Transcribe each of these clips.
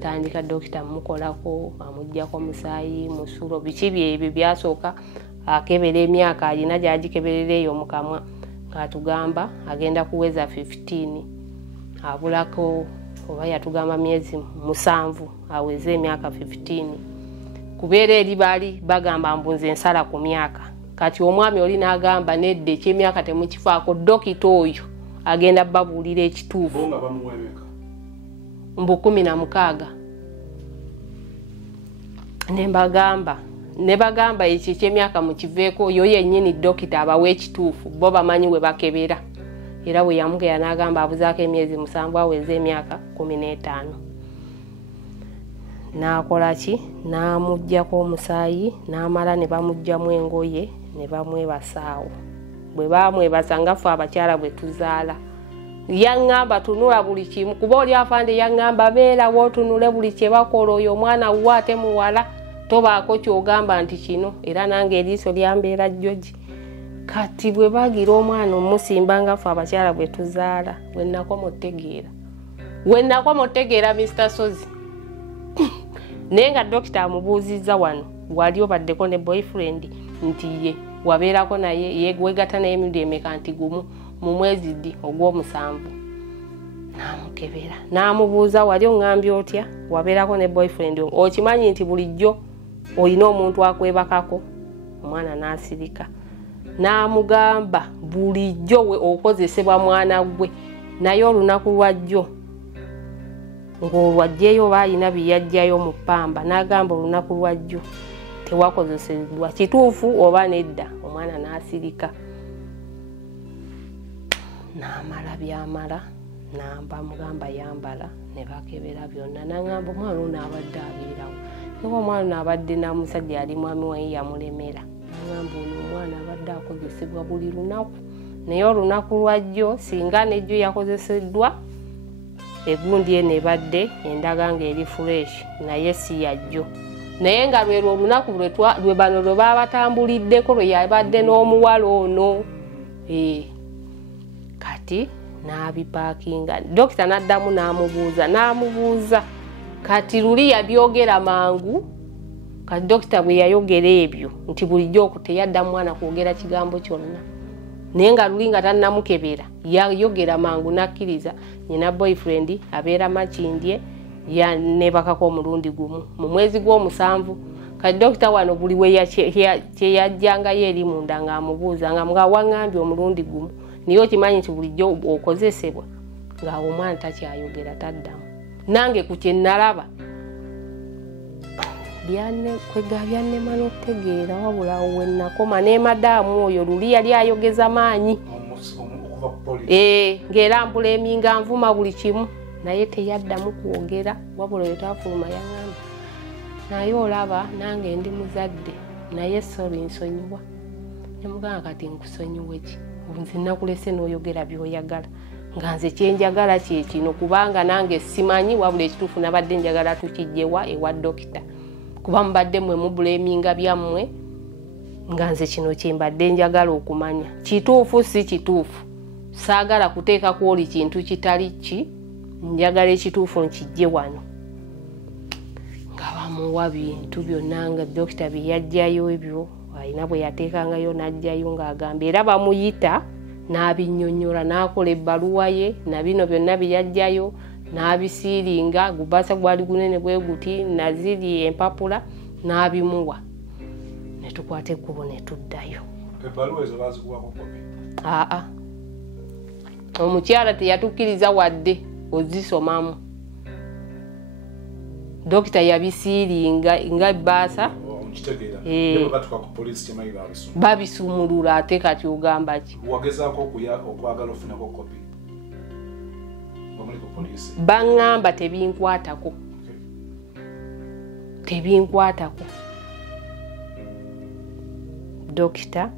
natandika dokita mukolako amujjako musaayi musulo biki bye byasooka akebera emyaka alina gyagikeberera eyo mu kamwa ng'atugamba agenda kuweza 15 abulako oba yatugamba myezi 7 aweze emyaka 15 kubeera eri baali bagamba mbunze ensala ku myaka kati omwami oli n'agamba nedde eky'emyaka temukifaako dokita oyo agenda babuulira ekituufu mbu 16 ne bagamba ekyo eky'emyaka mukiveeko yo yennyini dokita abawe ekituufu bo bamanyi we bakebera era bwe yamugera n'agamba abuzaako emyezi 7 aweze emyaka 15 n'akola ki n'amuggyako omusaayi n'amala ne bamugjamu engoye ne bamwebasaawo bwe bamwebasa nga ffe abakyala bwe tuzaala yaŋŋamba tunula buli kimu kuba oli afande yaŋŋamba beerawo otunule buli kye bakola oyo omwana wuwa ate muwala tobaako kyogamba nti kino era nange eriiso lyambeera jjogi kati bwe bagira omwana omusimba nga ffe abakyala bwe tuzaala wenakoma otegeera Mr. Sozi naye nga dokita amubuuzizza wano wali obaddeko ne boyfriend nti ye wabeerako naye yewegatta naye emirundi emeka nti gumu mu mwezi ddi ogw'omusanvu n'amukebera n'amubuuza wali oŋŋambye otya wabeerako ne boyfriend okimanyi nti bulijjo olina omuntu akwebakako omwana n'asirika n'amugamba bulijjo we okozesebwa mwana gwe naye olunaku lwajjo ng'olwajjeyo baalina byeyajjayo mu ppamba n'agamba olunaku lwajjo tewakozesebwa kituufu oba nedda omwana n'asirika n'amala byamala mugamba yambala ne bakebera byonna n'agamba omwana ono abadde abeerawo kuba omwana ono abadde namusajja ali mwami waye yamulemera n'agamba ono omwana abadde akozesebwa buli lunaku naye olunaku lwajjo singa nejjo yakozeseddwa egundi eno ebadde endaga ng'eri fresh naye si yajjo naye nga lwero olunaku lwe bano lwe baabatambuliddeko lwe yabadde n'omuwala ono kati n'abipaakinga dokita n'addamu n'amubuuza kati luli yabyogera mangu kati dokita bwe yayogera ebyo nti bulijjo okuteyadda mwana kwogera kigambo kyonna naye nga luli nga tannamukebera yayogera mangu nakkiriza nyina boyfriend abeera makindye yanebakako omulundi gumu mu mwezi gw'omusanvu kati dokita wano buli we kyeyajjangayo eri munda ng'amubuuza nga waŋŋambye omulundi gumu niye okimanyi nti bulijjo okozesebwa ng'awo omwana takyayogera taddamu nange ku kye nalaba byannema n'okutegeera wabula wennakoma ne madaamu oyo luli yali ayogeza maanyi ng'erambula eminga nvuma buli kimu naye teyaddamu kwogera wabula oyo tafuluma yaŋŋamba naye olaba nange ndi muzadde naye sori nsonyiwa nemugamba kati nkusonyiwe ki nze nakulese n'oyogera by'oyagala nga nze kyenjagala kyekino kubanga nange simanyi wabula ekituufu nabadde njagala tukijjewa ewa dokita kuba mubadde mmwe mubuleminga byammwe nga nze kino kyembadde njagala okumanya kituufu si kituufu saagala kuteeka ku oli kintu kitali ki njagala ekituufu nkijje wano nga bamuwa bintu byonna nga dokita byeyajjayo ebyo alina bwe yateekangayo n'ajjayo ng'agamba era bamuyita n'abinnyonnyola n'akola ebbaluwa ye na bino byonna byeyajjayo n'abisiiringa gubasa gwali gunene bwe guti naziri empapula n'abimuwa ne tukwata ekkubo ne tuddayo. Ebbaluwa ezo baazikuwako kopi? Omukyala teyatukkiriza wadde ozisomamu. Dokita yabisiiringa nga bbaasa babisumulula ate kati ogamba ki? Wagezaako okwagala ofunako kopi? Baŋŋamba tebinkwatako. Tebinkwatako. Dokita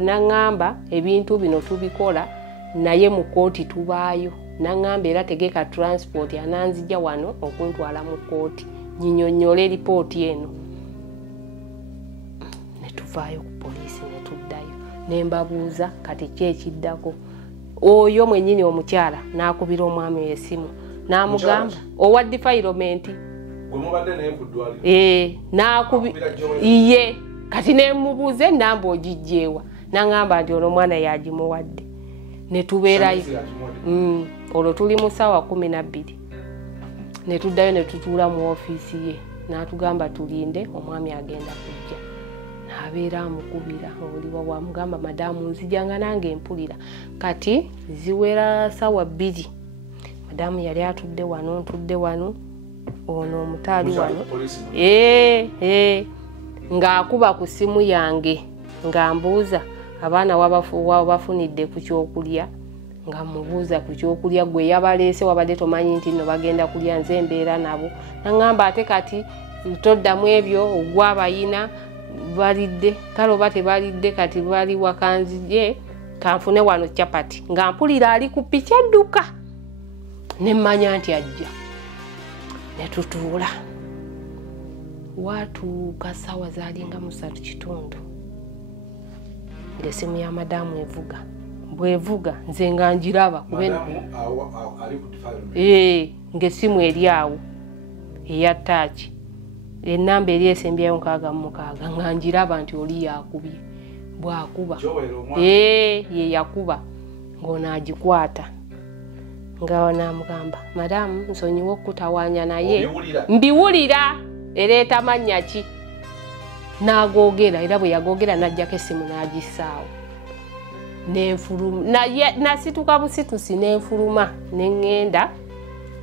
naŋŋamba ebintu bino tubikola naye mu kooti tubaayo. Naŋŋamba era tegeka transport ananzija wano okuntwala mu kooti. Nyinyonnyola eripooti eno. Ne tuvaayo ku poliisi ne tuddayo. Ne mbabuuza kati ki ekiddako. Oyo mwennyini omukyala n'akubira omwami esimu n'amugamba owa defilement gwe mubadde naye ku ddwaliro iye kati nemubuuze namba ogijjeewa n'aŋŋamba nti olwo omwana yagimuwadde ne tubeerayo olwo tuli mu ssaawa 12 ne tuddayo ne tutuula mu ofiisi ye n'atugamba tulinde omwami agenda kujja n'abeera amukubira oliwa wamugamba madaamu nzijanga nange mpulira kati ziwera ssaawa 2 madaamu yali atudde wano ntudde wano ono omutaali wano ng'akuba ku ssimu yange ng'ambuuza abaana wabafunidde ku kyokulya nga mubuuza ku kyokulya gwe yabaleese wabadde tomanyi nti nno bagenda kulya nze mbeera nabo naŋŋamba ate kati toddamu ebyo ogwabayina balidde kale oba tebalidde kati bali wakanzije kanfune wano capati nga mpulira ali ku piki edduka ne mmanya nti ajja ne tutuula watuuka ssaawa zaalinga 3:30 ng'essimu ya madaamu evuga bwevuga nze nga njiraba ng'essimu eri awo eya taaki ennamba eri esembyayo 6 nga njiraba nti oli yakubye bwakuba ye yakuba ng'ono agikwata nga namugamba madaamu nsonyiwe okutawaanya naye mbiwulira ereeta mannya ki n'agoogera era bwe yagoogera n'ajjako essimu n'agissaawo nenfuluma nasituka busitusi nenfuluma neŋŋenda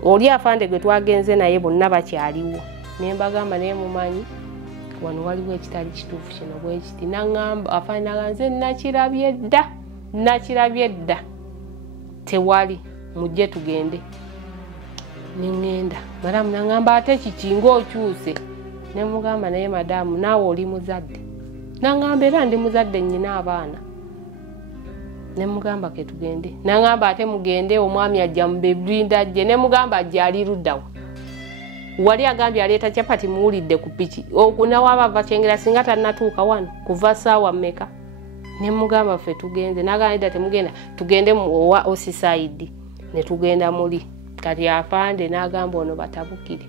oli afande gwe twagenze naye bonna bakyaliwo nembagamba naye mumanyi wano waliwo ekitali kituufu kino bwekiti naŋŋamba afande naganze nakirabye dda tewali mujje tugende neŋŋenda madamu naŋŋamba ate kiki ng'okyuse nemugamba naye madamu naawe oli muzadde naŋŋamba era ndi muzadde nnyina abaana nemugamba ke tugende naŋŋamba ate mugende omwami ajja mubelinda ajje nemugamba ajja ali luddawa wali agambye aleeta capati muwulidde ku piki okunawaabava kyengera singa tannatuuka wano kuva ssaawa mmeka nemugamba ffe tugenze nagamba edda temugenda tugende owa osisaidi ne tugenda muli kati afande n'agamba ono batabukire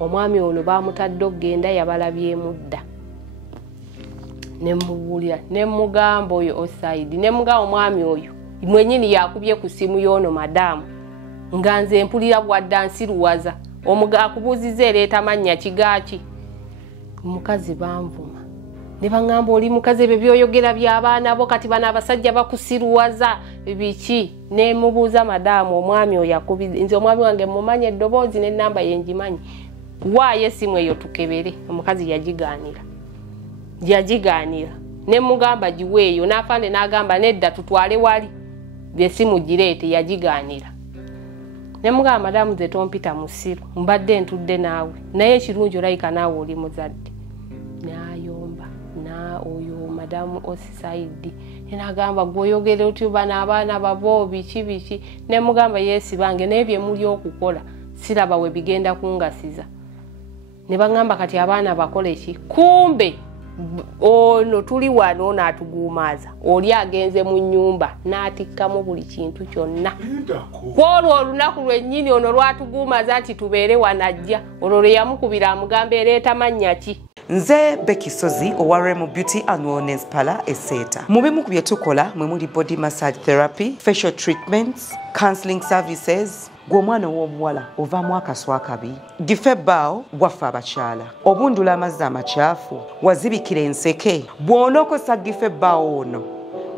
omwami ono baamutadde okgenda yabalabyemu dda nemubuulira nemugamba oyo osaidi nemugamba omwami oyo mwenyini yakubye ku ssimu y'ono madaamu nga nze mpulira bwadda nsiruwaza akubuuziza ereeta mannya kigaaki omukazi banvuma ne baŋŋamba oli mukazi ebyo byoyogera by'abaana bo kati bano abasajja bakusiruwaza biki nemubuuza madaamu omwami oyo akubize nze omwami wange mumanye eddoboozi n'ennamba yenjimanyi waayo essimu eyo tukebere omukazi yagigaanira nemugamba giweeyo n'afande n'agamba nedda tutwale wali essimu gireete yagigaanira nemugamba madaamu ze tompita mu ssiru mbadde ntudde naawe naye ekirungi olayika naawe oli muzadde n'ayomba oyo madaamu osisaidi n'agamba gweoyogera otyo bano abaana babo biki nemugamba yeesibange naye bye muli okukola siraba we bigenda kungasiza ne baŋŋamba kati abaana bakole ki kumbe ono tuli wano ono atuguumaaza oli agenze mu nnyumba n'atikkamu buli kintu kyonna kwolwo olunaku lwennyini ono lwatuguumaaza nti tubeere wanajja olwo lwe yamukubira amugamba ereeta mannya ki nze Becky Sozi owa Remo Beauty and Wellness Parlour Esseeta. Mu bimu ku bye tukola mwe muli body massage therapy, facial treatments, counseling services. Gw'omwana w'omuwala ovaamu akaswa akabi, gife ebbaawo bwaffe abakyala, obundula amazzi amakyafu, wazibikira enseke, bw'onookosa gife ebbaawo ono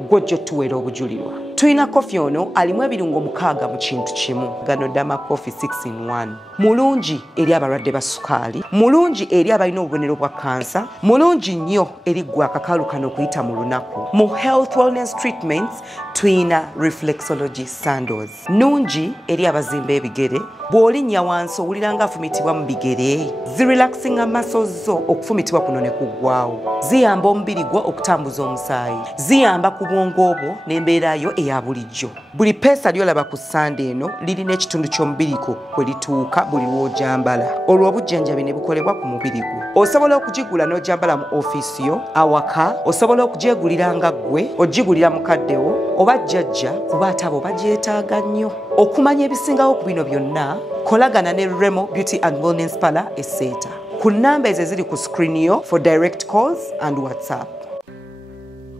gw'ojja otuweera obujulirwa. Tuyina kofi ono alimu ebirungo 6 mu kintu kimu. Gano Dama Coffee 6-in-1. Mulungi eri abalwadde ba sukaali, mulungi eri abalina obubonero bwa kansa, mulungi nnyo eri gwe akakalu kano okuyita mu lunaku. Mu health wellness treatments tuyina reflexology sandals, nungi eri abazimba ebigere, bw'olinnya wansi owulira nga afumitibwa mu bigere, zirelaxinga muscles zo okufumitibwa kuno ne kuggwaawo, ziyamba omubiri gwo okutambuza omusaayi, ziyamba ku bwongo bwo n'embeerayo eya bulijjo. Buli peesa lyolaba ku ssande eno lirina ekitundu ky'omubiri gwo kwe lituuka buli lw'ojambala. Olwo obujjanjabi ne bukolebwa ku mubiri gwo. Osobola okugigula n'ojambala mu ofiisi yo, awaka, osobola okugyegulira nga ggwe, ogigulira mukaddewo oba jjajja kuba ate abo bagyetaaga nnyo. Okumanya ebisingawo ku bino byonna kolagana ne Remo Beauty and Wellness Parlour Esseeta ku namba ezo eziri ku screen yo for direct calls and WhatsApp.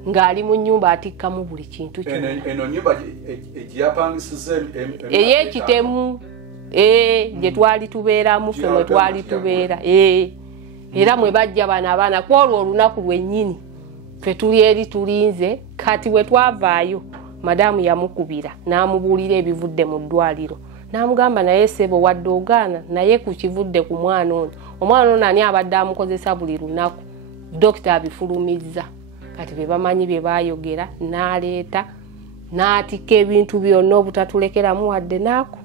Ngali mu nyumba atikkamu buli kintu kyonna. Eno nyumba egyapangisiza ey'ekitemu gye twali tubeeramu ffe mwe twali tubeera era mwe bajja bano abaana kwolwo olunaku lwennyini ffe tuli eri tulinze kati bwe twavaayo madamu yamukubira n'amubuulira ebivudde mu ddwaliro n'amugamba naye ssebo wadde ogaana naye ku kivudde ku mwana ono omwana ono ani abadde amukozesa buli lunaku dokita abifulumizza kati be bamanyi bye baayogera n'aleeta n'atikka ebintu byonna obutatulekeramu wadde naako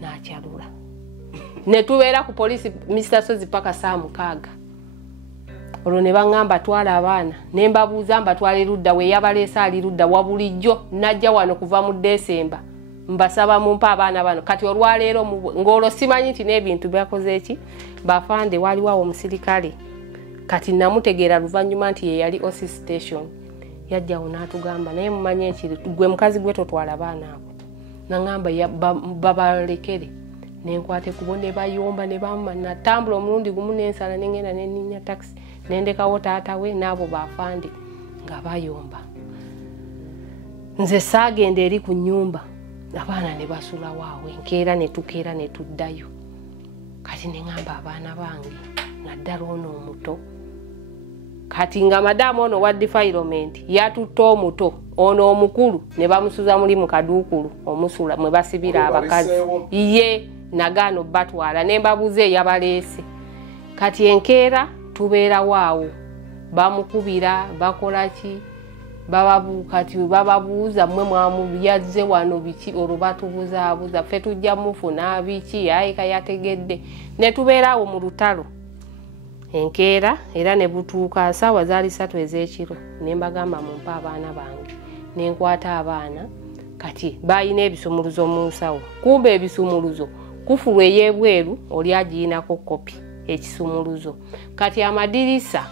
n'akyalula ne tubeera ku poliisi Mr. Sozi paka saa 6 olwo ne baŋŋamba twala abaana ne mbabuuza mbatwala erudda we yabaleesa ali ludda wa bulijjo najja wano kuva mu Desemba mbasaba mumpa abaana bano kati olwaleero ng'olwo simanyi nti n'ebintu byakoze eki bafande waliwo awo omusirikale kati namutegeera luvannyuma nti ye yali OC station yajjawo n'atugamba naye mumanyi ekiri gwe mukazi gwe totwala baana abo naŋŋamba babalekere nenkwate kubo ne bayomba ne bamma natambula omulundi gumu n'ensala n'engenda n'enninya taxi nendekawo taata we n'abo bafande nga bayomba nze saagenda eri ku nnyumba abaana ne basula waawe nkeera ne tukeera ne tuddayo kati ne ŋŋamba abaana bange naddala ono omuto kati nga madamu ono wa defilement yatutta omuto ono omukulu ne bamusuza muli mu kaduukulu omusula mwe basibira abakazi ye nagaano batwala ne mbabuze yabaleese kati enkeera tubeera waawo bamukubira bakola ki kati bababuuza mmwe mwamuyazze wano biki olwo batubuzaabuza ffe tujja mufuna biki ayika yategedde ne tubeeraawo mu lutalo enkeera era ne butuuka ssaawa zaali 3 ez'ekiro ne mbagamba mumpa abaana bange ne nkwata abaana kati bayina ebisumuluzo mu nsawo kumba ebisumuluzo kufulu ey'ebweru oli agiyinako kopi ekisumuluzo kati amadirisa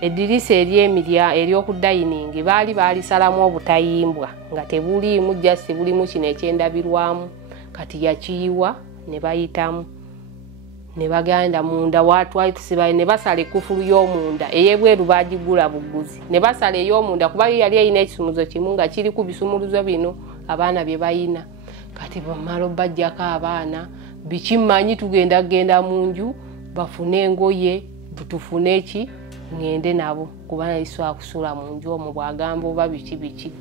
eddirisa ery'oku dayiningi baalisalamu obutayimbwa nga tebuliimu jasi bulimu kino ekyendabirwamu kati yakiyiwa ne bayitamu ne baganda munda watwali tusibaye ne basala ekufulu y'omunda ey'ebweru bagigula buguzi ne basala ey'omunda kuba yali ayina ekisumuluzo kimu nga kiri ku bisumuluzo bino abaana bye bayina kati bamala bajjako abaana bikimanyi tugenda mu nju bafune engoye tufune ki ngende nabo kuba naliswa kusula mu nju omwo bwagamba oba biki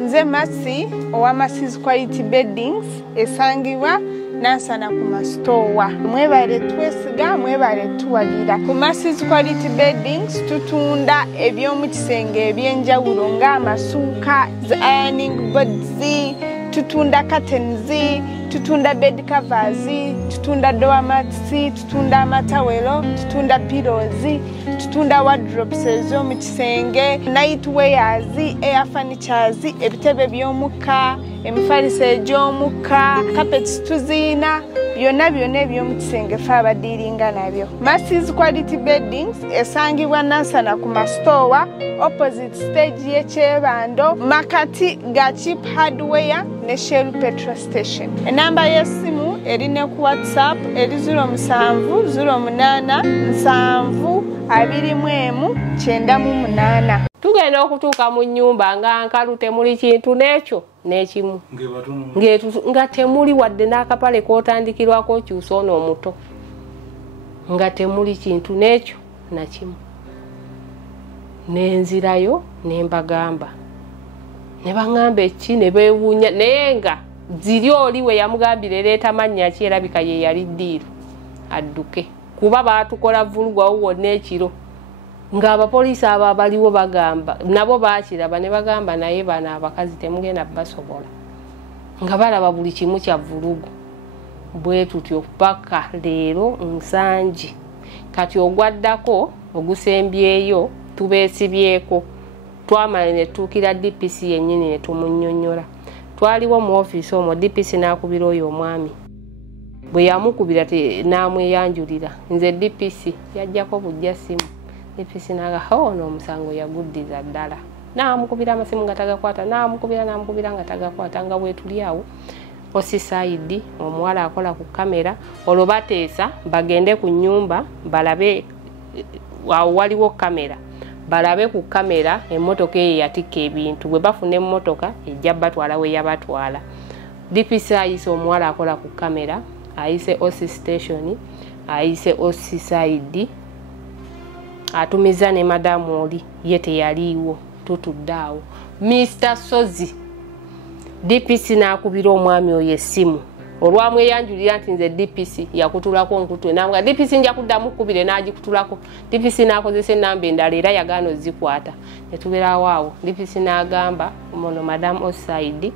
nze Masi owa Masi's Quality Beddings esangibwa Nansana ku masitowa mwebale twesiga mwebale tuwagira ku Masi's Quality Beddings tutunda ebyomu kisenge ebyenjawulo ng'amasuuka ironing boards tutunda curtains tutunda bed covers tutunda door mats tutunda amatawelo tutunda pillows tutunda wardrobes ez'omu kisenge night wears air furnitures ebitebe by'omuka emifaliso egy'omuka carpets tuzina byonna eby'omu kisenge fe abadiiringa nabyo. Masi's Quality Beddings esangibwa Nansana ku masitowa opposite stage y'ekyebando makati ga Cheap Hardware ne Shell Petrol Station. Enamba y'essimu erine ku WhatsApp eri 0708 tugenda okutuuka mu nnyumba nga nkalu temuli kintu n'ekyo n'ekimu nga temuli wadde n'akapale kootandikirwako kyusa ono omuto nga temuli kintu n'ekyo nakimu nenzirayo ne mbagamba ne baŋŋamba eki ne beewuunya naye nga ziri oli we yamugambira leeta mannya ki erabika ye yali ddiiru adduke kuba baatukola vulugawo wonna ekiro ng'abapoliisi abo abaliwo bagamba nabo baakiraba ne bagamba naye bano abakazi temugenda basobola nga balaba buli kimu kya vulugu bwe tutyo paka leero nsangi kati ogwaddako ogusembyeyo tubeesibyeko twamala ne tuukira DPC yennyini ne tumunnyonnyola twaliwo mu ofiisi omwo DPC n'akubira oyo omwami bwe yamukubira n'amweyanjulira nze DPC yajjako bujja simu DPC naga ono omusango yaguddiza ddala n'amukubira amasimu nga tagakwata n'amukubira nga tagakwata nga bwe tuli awo Osisaidi omuwala akola ku kamera olwo bateesa bagende ku nnyumba balabe waliwo kamera balabe ku kamera emmotoka eyo yatikka ebintu bwe bafuna emmotoka ejja batwala we yabatwala. DPC ayise omuwala akola ku kamera ayise OC station ayise Osisaidi atumiza ne madamu oli ye teyaliiwo tutudde awo. Mr. Sozi DPC n'akubira omwami oyo essimu olwamweyanjulira nti nze DPC yakutulako nkutwe nanga DPC nja kuddamu kubire n'agikutulako. DPC n'akozesa ennamba endala era yagaana ozikwata ne tubeerawo awo. DPC n'agamba mono madamu Osisaidi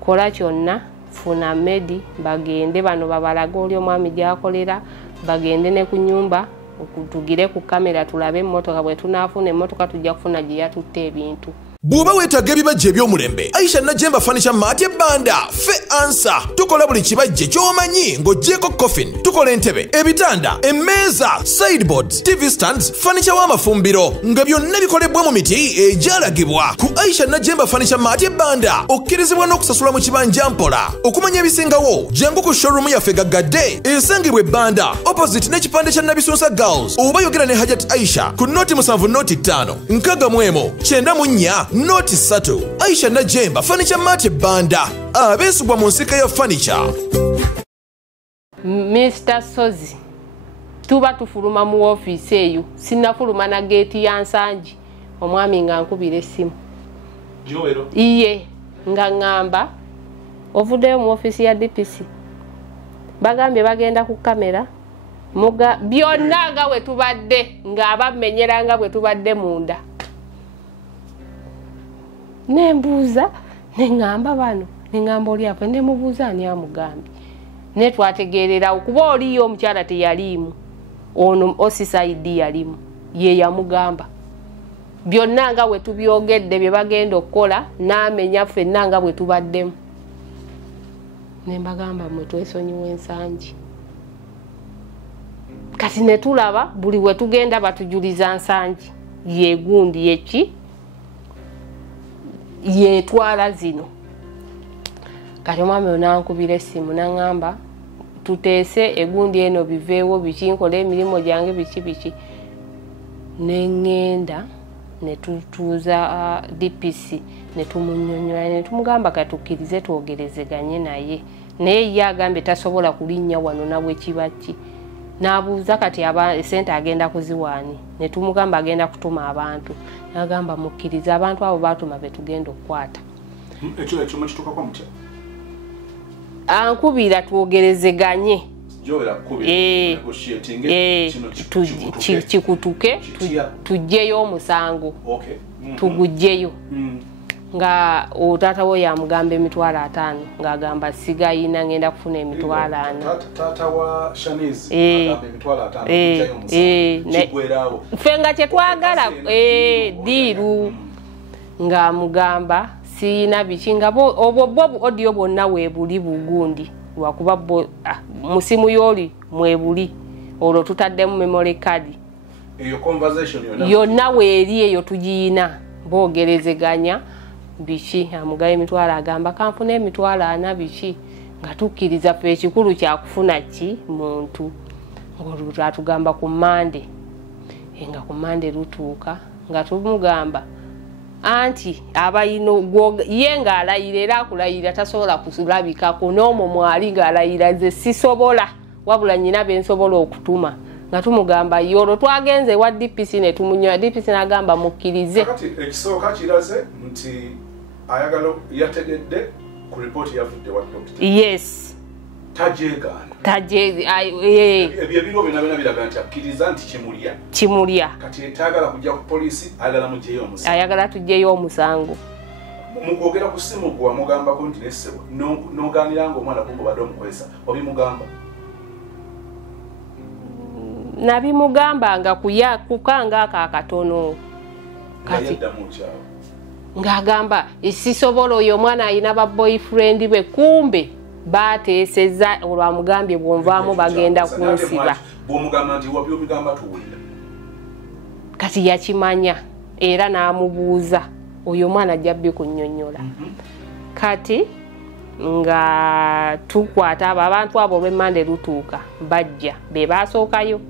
kola kyonna funa medi bagende bano babalaga oli omwami gy'akolera bagende ne ku nnyumba okutugire ku kamera tulabe emmotoka bwe tunaafuna emmotoka tujja kufuna gye yatutte ebintu. Bw'oba weetaaga ebibajje eby'omulembe Aisha Najemba Furniture Mart Banda fe ansa tukola buli kibajje ky'omanyi ng'oggyeko coffin tukola entebe ebitanda emmeeza sideboards TV stands furniture w'amafumbiro nga byonna bikolebwa mu miti egyalagibwa ku Aisha Najemba Furniture Mart Banda okkirizibwa n'okusasula mu kibanja mpola. Okumanya ebisingawo jangu ku showroom yaffe Gaggadde esangibwa e Banda opposite n'ekipande kya Nabisunsa Girls oba yogera ne Hajat Aisha ku noti 7 noti 5 nkaga mwemo 94 noti 3. Aisha Najemba Furniture Mart Banda abeesibwa mu nsika ya furniture. Mr. Sozi tuba tufuluma mu office eyo sinafuluma na gate ya Nsanji omwami nga nkubira essimu Joero iye nga ngamba ovuddeyo mu office ya DPC bagambye bagenda ku kamera muga byonna nga we tubadde nga abamenyera nga bwe tubadde munda. Nembuuza nengamba bano nengamba oli afa nemubuuza ani amugambi ne twategeerera okuba oliyo omukyala teyaliimu ono Osisaidi yalimu ye yamugamba byonna nga bwe tubyogedde bye bagenda okukola n'amenya ffenna nga bwe tubaddemu. Ne mbagamba mwe twesonyiwa ensangi kati ne tulaba buli we tugenda batujuliza nsangi ye gundi yeki yetwala zino. Kati omwami onankubira essimu n'angamba tuteese egundi eno biveewo biki nkola emirimu gyange biki ne ngenda ne tutuuza DPC ne tumunyonyola ne tumugamba katukkirize twogerezeganye naye naye ye agambye tasobola kulinnya wano nabwe kibaki n'abuuza kati esente agenda kuziwaani ne tumugamba agenda kutuma abantu n'agamba mukkirize abantu abo baatuma be tugenda okukwata. Ekyo ekyuma kituukako mutya? Ankubira twogerezeganye Joera kubira kikutuke tujjeyo omusango tugujjeyo nga otaata wo yamugamba emitwalo 5 ng'agamba sigayina ngenda kufuna emitwalo 4. Taata wa Shanice agamba emitwalo 5 kujjayo omusango ffe nga kyetwagala diiru ng'amugamba siyina biki nga obwo audio bwonna weebuli bugundi lwakuba musimu y'oli mwebuli olwo tutaddemu memory card eyo conversation yonna weeri eyo tugiyina boogerezeganya biki amugaye emitwalo agamba kanfuna emitwalo 4 biki nga tukkiriza ffe ekikulu kyakufuna ki muntu ng'olwo atugamba ku Mande nga ku Mande lutuuka nga tumugamba anti abayino ye ng'alayira era akulayira tasobola kusulabikako n'omwo mwali ng'alayira nze sisobola wabula nnyina bensobola okutuma nga tumugamba yolwo twagenze wa DPC ne tumunyola DPC n'agamba mukkirize. Kati ekisooka kiraze nti ayagala yategedde ku report yavudde wa doctor. Yes. Ebyo bino biraga nti akkiriza nti kimulya. Kati etagala kujja ku poliisi ayagala mugyeyo omusango. Ayagala tujjeyo omusango. Mukwogera ku ssimu gwe wamugambako nti nessebo n'ogaanira ng'omwana kumba badde omukozesa obimugamba? Nabimugamba nga kukanga ako akatono kati ng'agamba sisobola oyo omwana alina ba boyfriend be kumbe baateeseza olwamugambye bwonvaamu bagenda kunsiba. Bw'omugamba nti wabyo omugamba tuwulira kati yakimanya era n'amubuuza oyo omwana ajja bbi kunnyonnyola. Kati nga tukwata abantu abo olw'emmande lutuuka bajja be baasookayo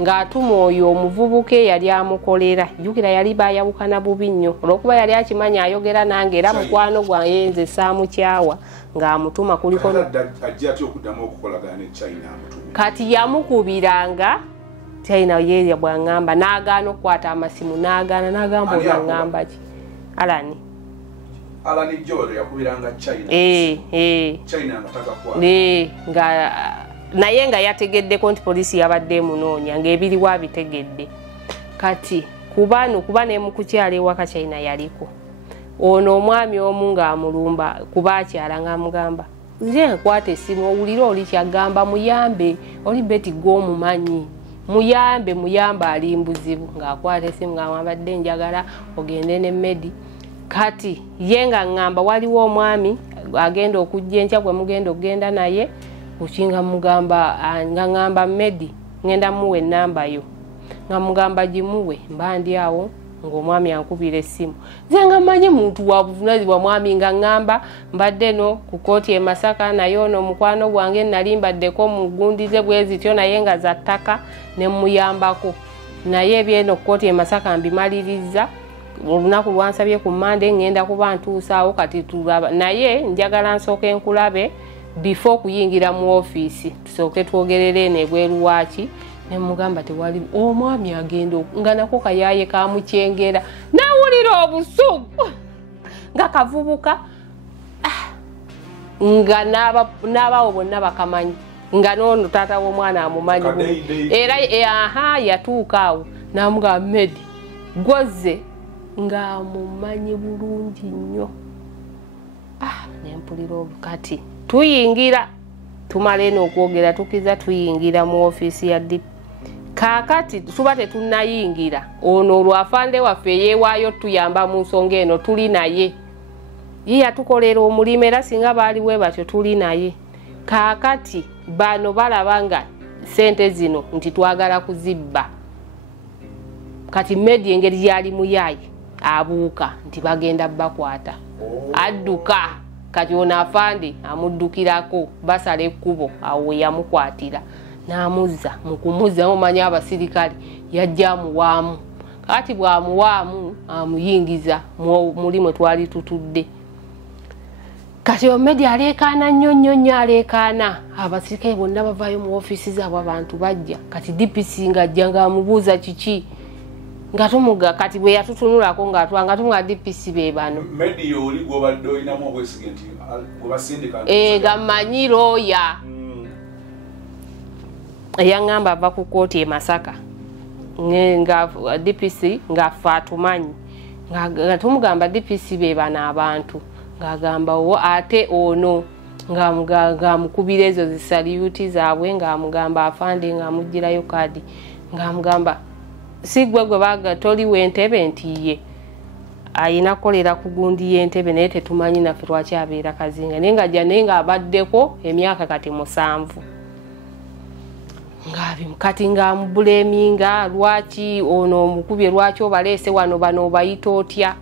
ng'atuma oyo omuvubuka yali amukolera jjukira yali baayawukana bubi nnyo olw'okuba yali akimanya ayogera nange era mukwano gwange nze saamukyawa ng'amutuma kuliko kati yamukubiranga China yeye bwangamba n'agaana okukwata amasimu n'agamba ongamba ki Alani Jole yakubiranga China China anataka kwa naye nga yategeddeko nti poliisi yabadde emunoonya ng'ebiriwo abitegedde kati kuba nemukukyala ewaka China yaliko ono omwami omu ng'amulumba kuba akyala ng'amugamba nze nkwata essimu owulire oli kyagamba muyambe oli beti gw'omumanyi muyambe ali mbuzibu ng'akwata essimu ng'amwambadde njagala ogende ne Medi kati ye nga ngamba waliwo omwami agenda okujja enkya gwe mugenda okgenda naye ukinga mugamba nga ngamba Medi ngenda muwe namba yo nga mugamba gimuwe mbandi awo ng'omwami ankubira essimu nze nga mmanyi muntu wa buvunaanyizibwa mwami nga ngamba mbadde no ku kooti e Masaka naye ono mukwano gwange nali mbaddeko mu gundize bwe zityo naye nga za ttaka ne muyambako naye ebyeno ku kooti e Masaka mbimaliriza olunaku lwansabye ku Mande ngenda kuba ntuusaawo kati tulaba naye njagala nsooke enkulabe before kuyingira mu office tusooke twogerere n'ebweru waaki ne mugamba tewali omwami agenda nga nako kayaye kamukyengera nawulira obusugu nga kavubuka nga n'abawo bonna bakamanyi nga n'ono taata w'omwana amumanyi era yatuuka awo n'amugamba Medi gwoze ng'amumanyi bulungi nnyo nempulira obukati tuyingira tumale n'okwogera tukiza tuyingira mu ofiisi ya DP kakati tuba tetunnayingira ono olwafande waffe yeewaayo tuyamba mu nsonga eno tuli naye ye yatukolera omulimu era singa baaliwe batyo tuli naye kakati bano balaba nga sente zino nti twagala kuzibba kati Medi engeri gyali muyaayi abuuka nti bagenda bakwata adduka kati ono afande amuddukirako basala ekkubo awo we yamukwatira n'amuzza mu kumuzza omanya abasirikale yajja amuwaamu kati bw'amuwaamu amuyingiza mulimu twali tutudde kati Medi aleekaana nnyo aleekaana abasirikale bonna bavaayo mu ofiisi zaabwe abantu bajja kati DPC ng'ajja ng'amubuuza kiki nga tumuga kati bwe yatutunulako nga tumuga DPC be bano Medi yoli gwobadde olinamu obwesige nti gwebasindika gamanyi looya eyangamba ava ku kooti e Masaka nga DPC ng'affe atumanyi nga tumugamba DPC be bano abantu ng'agamba ate ono ng'amukubira ezo zisaliyuti zaabwe ng'amugamba afande ng'amugirayo kaadi ng'amugamba si gwe baga toli w'entebe nti ye ayina kukolera ku gundi y'entebe naye tetumanyi naffe twakyabeera kazinga naye nga ajja naye ng'abaddeko emyaka kati 7 kati ng'amubuleminga lwaki ono omukubye lwaki obaleese wano bano obayita otya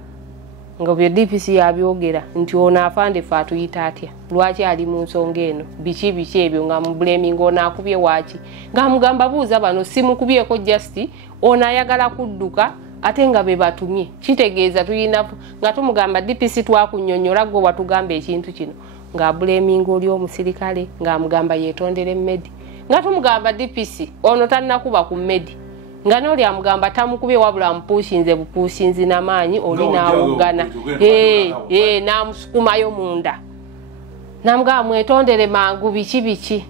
nga byo DPC yabyogera nti ono afande ffe atuyita atya lwaki ali mu nsonga eno biki ebyo ng'amubuleminga ono akubye waaki ng'amugamba buuza bano simukubyeko just ono ayagala kudduka ate nga be batumye kitegeeza tuyina nga tumugamba DPC twakunnyonnyola gwe watugamba ekintu kino ng'abuleminga oli omusirikale ng'amugamba yeetondere Medi nga tumugamba DPC ono tannakuba ku Medi nga n'oli amugamba tamukubye wabula mpuushinze bupuushinzi n'amaanyi oli n'awugana n'amusukumayo munda n'amugamba mwetondere mangu biki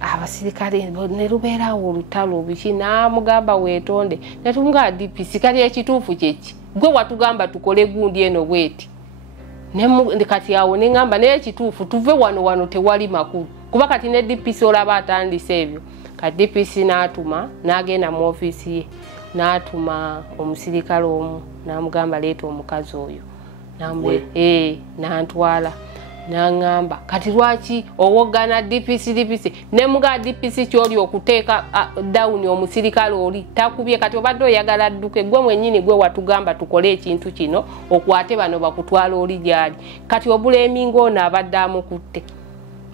abasirikale ne lubeerawo olutalo biki n'amugamba weetonde ne tumugamba DPC kali ekituufu kyeki gwe watugamba tukole gundi eno bweti kati awo ne ngamba naye ekituufu tuve wano tewali makulu kuba kati ne DPC olaba atandise ebyo kati DPC n'agenda mu ofiisi ye n'atuma omusirikale omu n'amugamba leeta omukazi oyo n'antwala Nangamba kati lwaki owogana DPC ne muga DPC kyoli okuteeka down omusirikale oli takubye kati obadde oyagala adduke gwe mwennyini gwe watugamba tukole ekintu kino okwate bano bakutwala oli gyali kati obulemingo ono abadde amukutte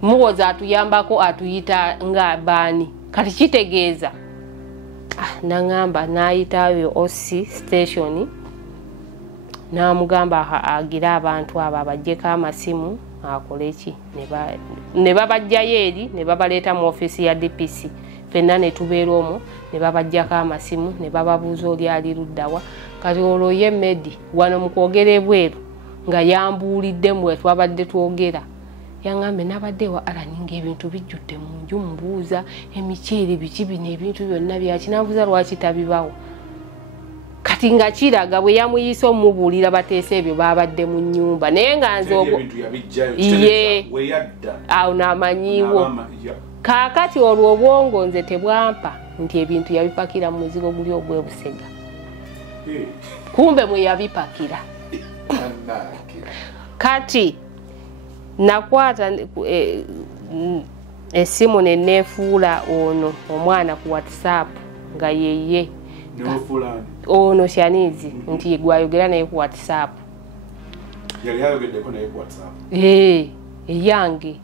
muwoza atuyambako atuyita nga baani kati kitegeeza nangamba nayitayo OC station namugamba agira abantu abo abajjeko amasimu akoleki ne babajjayo eri ne babaleeta mu ofisi ya DPC fenna ne tubeera omwo ne babajjako amasimu ne bababuuza oli ali luddawa kati olwo ye Medi wano mu kwogera ebweru nga yambuulidde mwe twabadde twogera yangambe nabadde wa alaninga ebintu bijjudde mu nju mbuuza emiceere biki bino ebintu byonna byakinambuuza lwaki tabibawo kati nga kiraga bwe yamuyisa omubuulira bateese ebyo babadde mu nnyumba naye nga nze awo n'amanyiwo kaakati olwo obwongo nze tebwampa nti ebintu yabipakira mu muzigo guli ogwebusega kumbe mwe yabipakira kati nakwata esimu nenefuula ono omwana ku WhatsApp nga yeye ono Shanizi nti gwayogera naye ku WhatsApp yali ayogeddeko naye ku WhatsApp eyange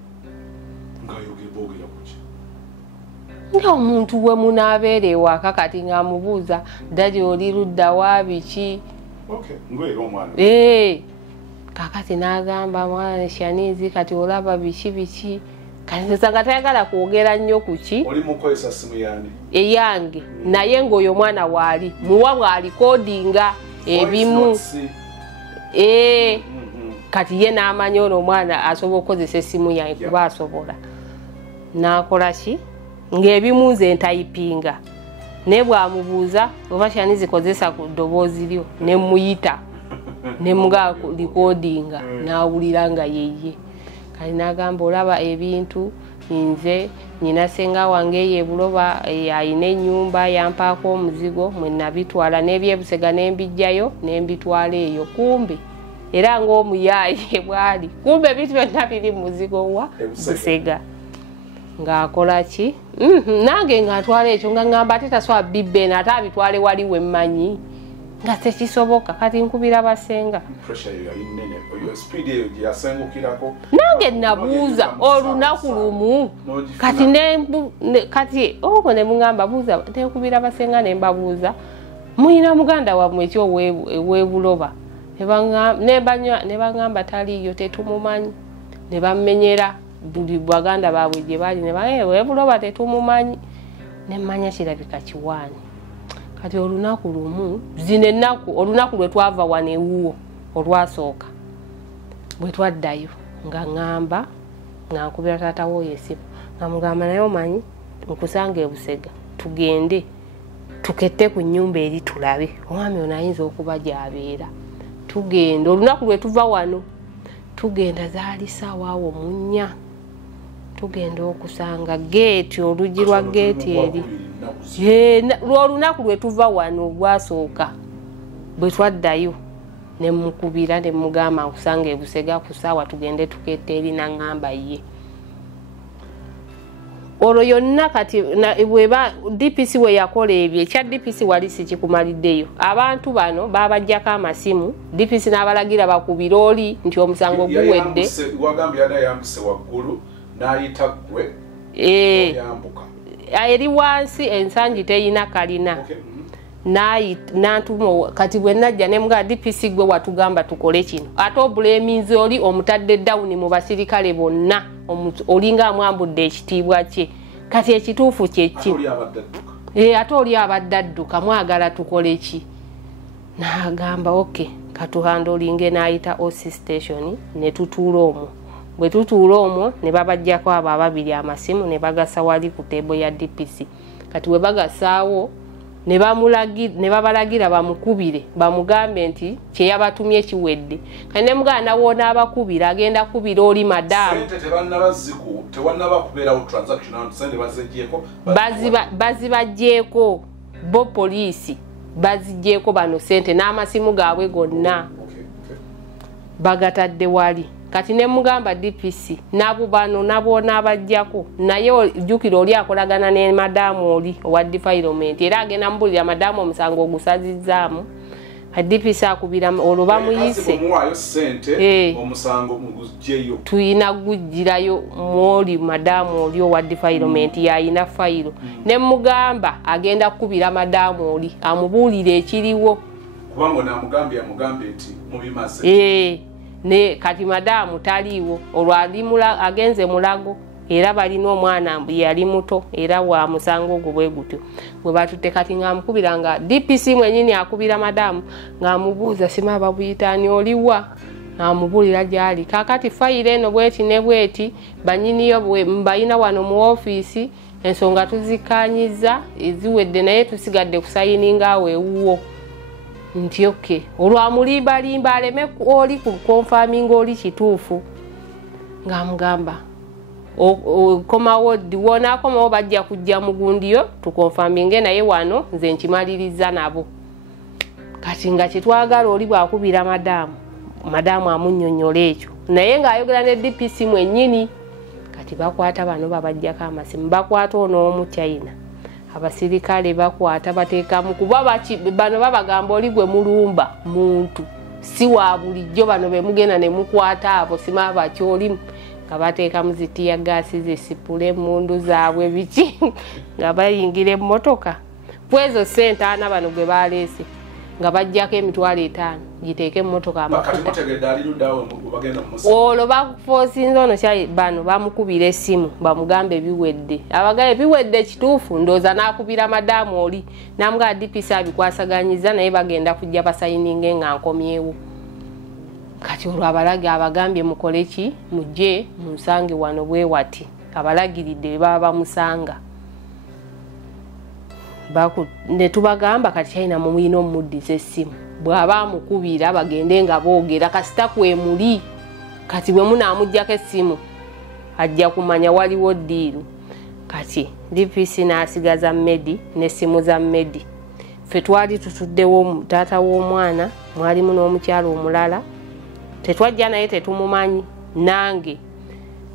nga omuntu we munaabeera ewaka kati ng'amubuuza dadi oli ludda wa biki kakati n'agamba mwana Shanizi kati olaba biki kati nga tayagala kwogera nnyo ku ki oli mukozesa simu yani eyange naye ng'oyo mwana waali muwa bw'alikodinga ebimu kati ye n'amanya ono omwana asobola okukozesa essimu yange kuba asobola n'akola ki ng'ebimu nze ntayipinga naye bw'amubuuza oba Shanizi kozesa ku ddoboozi lyo ne muyita ne muga likodinga n'awulira nga yeye kati n'agamba olaba ebintu nze nyina senga wange ye Buloba ayina ennyumba yampaako omuzigo mwe nabitwala n'ebyebusega n'embijjayo n'embitwala eyo kumbe era ng'omuyaaye bwali kumbe ebintu byonna biri mu muzigo wa Busega ng'akola ki nange ng'atwala ekyo nga ngamba ate taswala bibbene ate abitwale wali we mmanyi nga tekisoboka kati nkubira basenga nange nabuuza olunaku lumu kati ogwo ne mugamba buuza nekubira basenga ne mbabuuza muyina muganda wammwe ekyo webuloba ne bagamba taliyo tetumumanyi ne bamenyera buli baganda baabwe gye bali ne webuloba tetumumanyi ne mmanya kirabika kiwaani kati olunaku lumu zino ennaku olunaku lwe twava wano ewuwo olwasooka bwe twaddayo nga ŋŋamba nga nkubira taata wooyo esimu nga mugamba naye omanyi nkusanga ebusega tugende tukette ku nnyumba eri tulabe omwami ono ayinza okuba gy'abeera tugenda olunaku lwe tuva wano tugenda zaali ssaawa awo mu nnya tugenda okusanga geeti oluggi lwa geeti eri lwolunaku lwe tuva wano olwasooka bwe twaddayo ne mukubira ne mugamba nkusanga ebusega ku ssaawa tugende tukette eri naŋŋamba ye olwo yonna kati bweba DPC we yakola ebyo ekya DPC wali sikikumaliddeyo abantu bano babajjako amasimu DPC n'abalagira bakubira oli nti omusango guwedde wagambye ada yambuse waggulu n'ayita ggwe yambuka eri wansi ensangi teyina kalina n'antuma kati bwe najja ne mga DPC gwe watugamba tukole kino ate obuleminzi oli omutadde dawuni mu basirikale bonna olinga amwambudde ekitiibwa kye kati ekituufu kyeki ate oli abadde adduka mwagala tukole ki n'agamba oke katuhandolinge n'ayita OC station ne tutuula omwo bwe tutuula omwo ne babajjako abo ababiri amasimu ne bagasa wali ku teebo ya DPC kati we bagasaawo ne babalagira bamukubire bamugambe nti kye yabatumye kiwedde kati ne muganda woona abakubira agenda kubira oli madamu bazibajjeeko bo poliisi bazijjeeko bano sente n'amasimu gaabwe gonna bagatadde wali kati ne mugamba DPC nabo bano nabo nabajjako naye jukiro oli akolagana ne madamu oli owa defilement era agenda mbulira madamu omusango ogusazizaamu DPC akubira oluba muyise muwayo sente omusango mugujjeyo tuyina gujjirayo moli madamu oli owa defilement yayina fayiro ne mugamba agenda kukubira madamu oli amubulire ekiriwo kubango na mugambi amugambe eti mubimaze ne kati madamu taliwo olwalimula agenze mulago era balina omwana yali muto era wa musango gwe gutyo bwe batute kati ngamukubiranga DPC mwenyini akubira madamu ngamubuuza sima babuyitani oliwa amubulira jali kakati fayire eno bweti ne bweti banyiniyo bwe mbayina wano mu office ensonga tuzikanyiza eziwedde naye tusigadde kusayininga awe uwo nti okay olwamulimba limba aleme oli ku confirming oli kituufu ngamugamba komawo diwona komawo bajja kujja mugundiyo tukonfaminge naye wano nze nkimaliriza nabo kati nga kitwagala oli bwakubira madamu amunnyonnyola ekyo naye ng'ayogera ne DPC mwennyini kati bakwata bano babajjako amasimu bakwata on'omu China abasirikale bakwata bateekamu kuba bano babagamba oli gwe mulumba muntu si wa bulijjo bano be mugenda ne mukwata abo sima bakyolimu nga bateeka muziti ya gasi zisipule mundu zaabwe biki nga bayingira emmotoka pwezo sente ana bano gwe baleese nga bajjako emitwalo 5 giteeke emmotoka amafuta olwo bakufoosinze ono kyayi bano bamukubira essimu bamugambe biwedde abagaye biwedde kituufu ndooza n'akubira madamu oli namugaa DPC abikwasaganyiza naye bagenda kujja basayininge nga nkomyewo kati olwo abalagi abagambye mukole ki mujje munsange wano bwe wati abalagiridde baba bamusanga ne tubagamba kati China mumuyina omuddiza essimu bw'aba amukubira bagende nga boogera kasita kwemuli kati bwe munaamuggyako essimu ajja kumanya waliwo ddiiru kati DPC n'asigaza Medi n'essimu za Medi ffe twali tutuddewo taata w'omwana mwalimu n'omukyalo omulala tetwajja naye tetumumanyi nange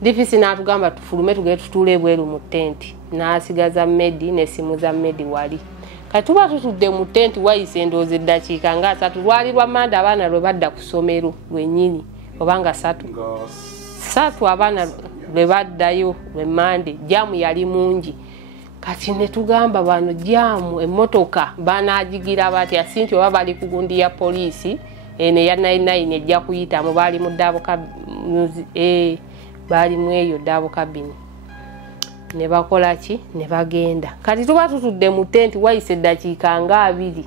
DPC n'atugamba tufulume tugende tutuule ebweru mu tenti n'asigaza Medi n'essimu za Medi wali kati tuba tutudde mu tenti wayise endoozi eddakiika nga 3 lwali lwa Manda abaana lwe badda ku ssomero lwennyini obanga 3 abaana lwe baddayo lwe Mande jamu yali mungi kati ne tugamba bano jamu emmotoka banaagigira batya sinti oba bali ku gundi ya poliisi ene ya 99 ejja kuyitamu baali mu dabo baali mu eyo dabo kabini ne bakola ki ne bagenda kati tuba tutudde mu tenti wayise eddakiika nga 2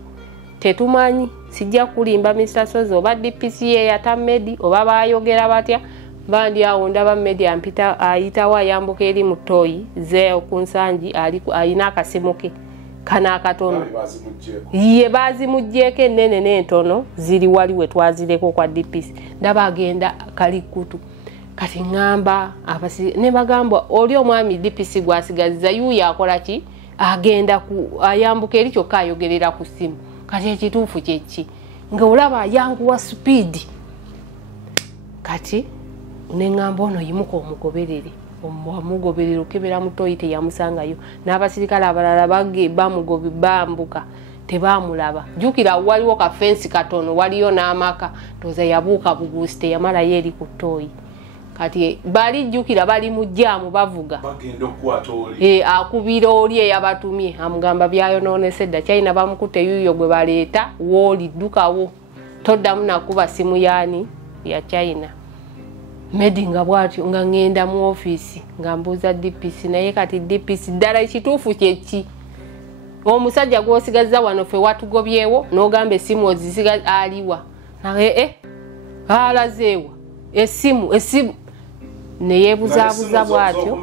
tetumanyi sijja kulimba Mr. Sozo oba DPC yata Medi oba bayogera batya bandi awo ndaba Medi ampita ayitawo ayambuka eri mu toyi ze okunsangi alina akasimu ke kana akatono ye bazimujjeeko ennene n'entono ziri wali we twazireko kwa DPC ndaba agenda kalikutu kati ngamba ne bagamba oli omwami DPC gwasigaziza yuya akola ki agenda ayambuka eri kyokka ayogerera ku ssimu kati ekituufu kyeki nga olaba ayanguwa speed kati ne ngamba ono yimuka omugoberere omugoberero kebera mutoyi teyamusangayo n'abasirikale abalala bamugobi bambuka tebamulaba jukira waliwo ka fence katono waliyo n'amaka toza yabuuka bugusi teyamala yeri ku toyi kati bali jukira bali mu jaamu bavuga bagenda okukwata oli akubira oli eyabatumye amugamba byayonoonese dda China bamukute yuyo gwe baleeta wooli ddukawo toddamu nakuba simu yaani ya China Medi nga bwatyo nga ngenda mu office nga mbuuza DPC naye kati DPC ddala ekituufu kyeki omusajja gw'osigaza wano ffe watugobyewo n'ogamba essimu ozisiga aliwa naye alazeewa essimu neyeebuzaabuza bwatyo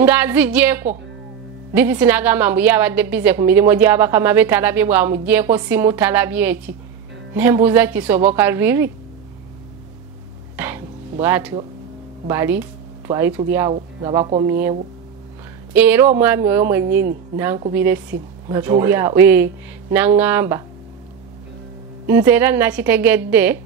ng'aziggyeko DPC n'agamba mbu ye abadde bize ku mirimu gy'abakama be talabye bwamuggyeko simu talabye eki nembuuza kisoboka riri bwatyo bali twali tuli awo nga bakomyewo era omwami oyo mwennyini nankubira essimu nga tuli awo naŋŋamba nze era nakitegedde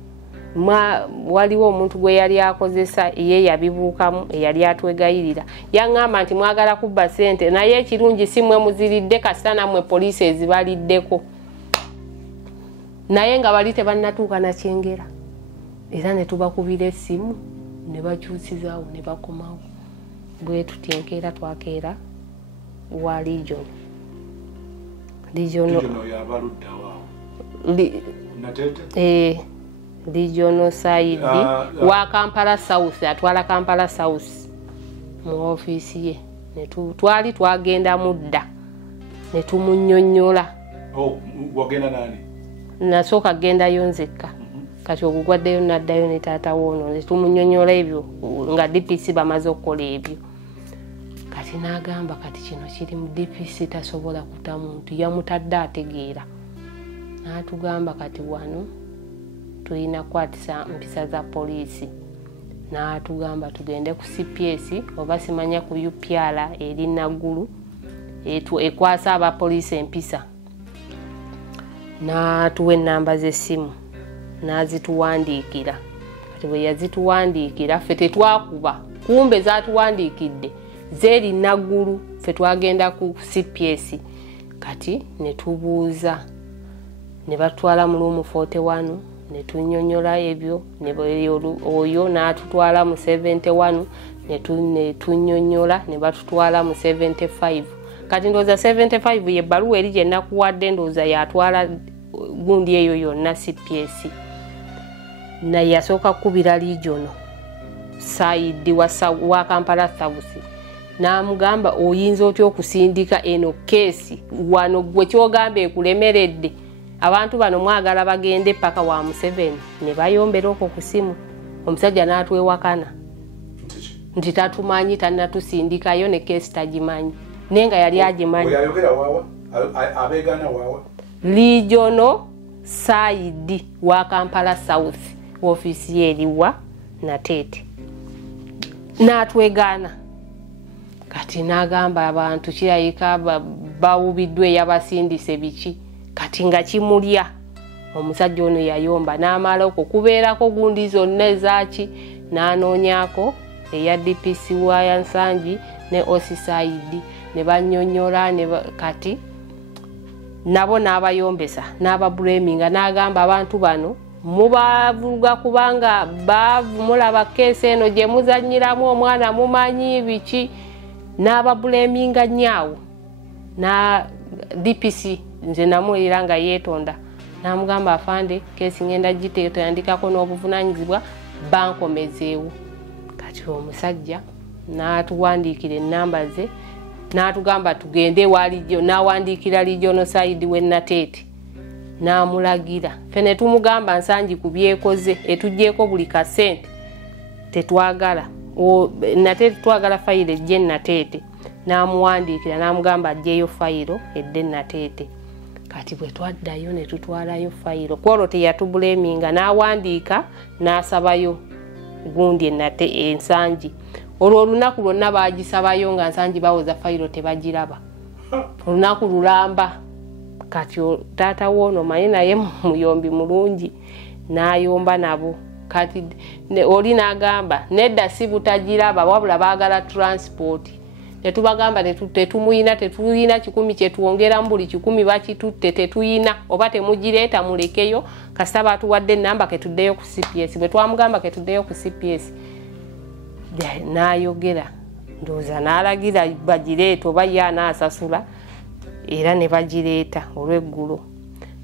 waliwo omuntu gwe yali akozesa ye yabibuukamu eyali atwegayirira yaŋŋamba nti mwagala kubba ssente naye ekirungi si mwe muziridde kasita nammwe poliisi ezibaliddeko naye nga bali tebannatuuka na Kyengera era ne tubakubira essimu ne bakyusizaawo ne bakomawo bwe tuti enkeera twakeera wa Region Regional side wa Kampala South atwala Kampala South mu office ye twali twagenda mudda ne tumunnyonnyola. Wagenda nani? Nasooka gendayo nzekka kati ogugwaddeyo naddayo ne taata woono ne tumunnyonnyola ebyo nga DPC bamaze okukola ebyo. Kati n'agamba kati kino kiri mu DPC tasobola kuta muntu yamutadde ategeera. N'atugamba kati wano tulina kukwatisa mpisa za poliisi. N'atugamba tugende ku CPS oba simanya ku UPR eri Naggulu ekwasa abapoliisi empisa. N'atuwa ennamba z'essimu n'azituwandiikira. Kati bwe yazituwandiikira ffe tetwakuba kumbe zaatuwandiikidde zeri Naggulu ffe twagenda ku CPS. Kati ne tubuuza ne batwala mu room 41 ne tunnyonnyola ebyo ne oyo n'atutwala mu 71 ne tunnyonnyola ne batutwala mu 75. Kati ndowooza 75 ye bbaluwa eri gye nakuwadde ndowooza yatwala gundi eyo yonna CPS. Naye yasooka kukubira Regional side wa Kampala South. N'amugamba oyinza otya okusindika eno keesi wano gwe kyogamba ekulemeredde abantu bano mwagala bagende paka wa Museveni ne bayombera okwo ku simu. Omusajja n'atwewakana nti tatumanyi tannatusindikayo ne keesi tagimanyi nenga yali agimanyi. Oyayogera wawa abeegana wawa Regional side wa Kampala South office yeriwa Nateete n'atwegana. Kati n'agamba abantu kirayika bawubiddwe yabasindise biki kati nga kimulya. Omusajja ono yayomba n'amala okwo kubeerako gundi zonna ezaaki n'anoonyako eya DPC wa Yansangi ne Osisaidi ne bannyonnyola kati nabo n'abayombesa n'ababuleminga n'agamba abantu bano mubavuga kubanga mulaba keesi eno gye muzannyiramu omwana mumanyi biki n'ababuleminga nnyawo. Na DPC nze namuwulira nga yeetonda n'amugamba afande keesi ngenda giteetandikako n'obuvunaanyizibwa bankomezeewo. Kati omusajja n'atuwandiikira ennamba ze n'atugamba tugende walijo n'awandiikira Regional side we Nateete n'amulagira. Ffe ne tumugamba Nsangi ku byekoze etuggyeko buli kasente tetwagala Nateete twagala fayiro ejje Nateete. N'amuwandiikira n'amugamba aggyeyo fayiro edde Nateete. Kati bwe twaddayo ne tutwalayo fayiro kwolwo teyatubuleminga n'awandiika n'asabayo gundi Ensangi. Olwo olunaku lwonna baagisabayo nga Nsangi bawoza fayiro tebagiraba. Olunaku lulamba. Kati taata woono manyi naye muyombi mulungi n'ayomba nabo. Kati oli n'agamba nedda si butagiraba wabula baagala transport. Tetubagamba tetumuyina tetuyina 10 kyetwongeramu buli 10 bakitutte tetuyina oba temugireeta mulekeyo kasita batuwadde ennamba ketuddeyo ku CPS. Bwe twamugamba ketuddeyo ku CPS n'ayogera ndowooza n'alagira bagireeta oba ye anaasasula era ne bagireeta olw'eggulo.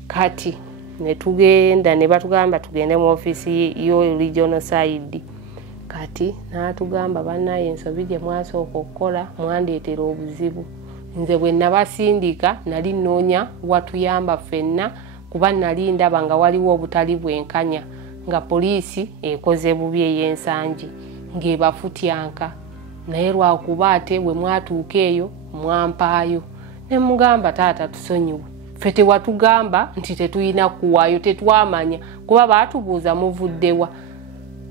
Kati ne tugenda ne batugamba tugende mu office yo Regional side. Kati n'atugamba bannaye ensobi gye mwasooka okukola mwandeetera obuzibu. Nze bwe nabasindika nali nnoonya watuyamba ffenna kuba nali ndaba nga waliwo obutali bwenkanya nga poliisi ekoze bubi ey'Ensangi ng'ebafutyanka naye lwakuba ate bwe mwatuuka eyo mwampaayo. Ne mugamba taata tusonyiwe ffe tewatugamba nti tetuyina kuwaayo tetwamanya kuba baatubuuza muvuddewa.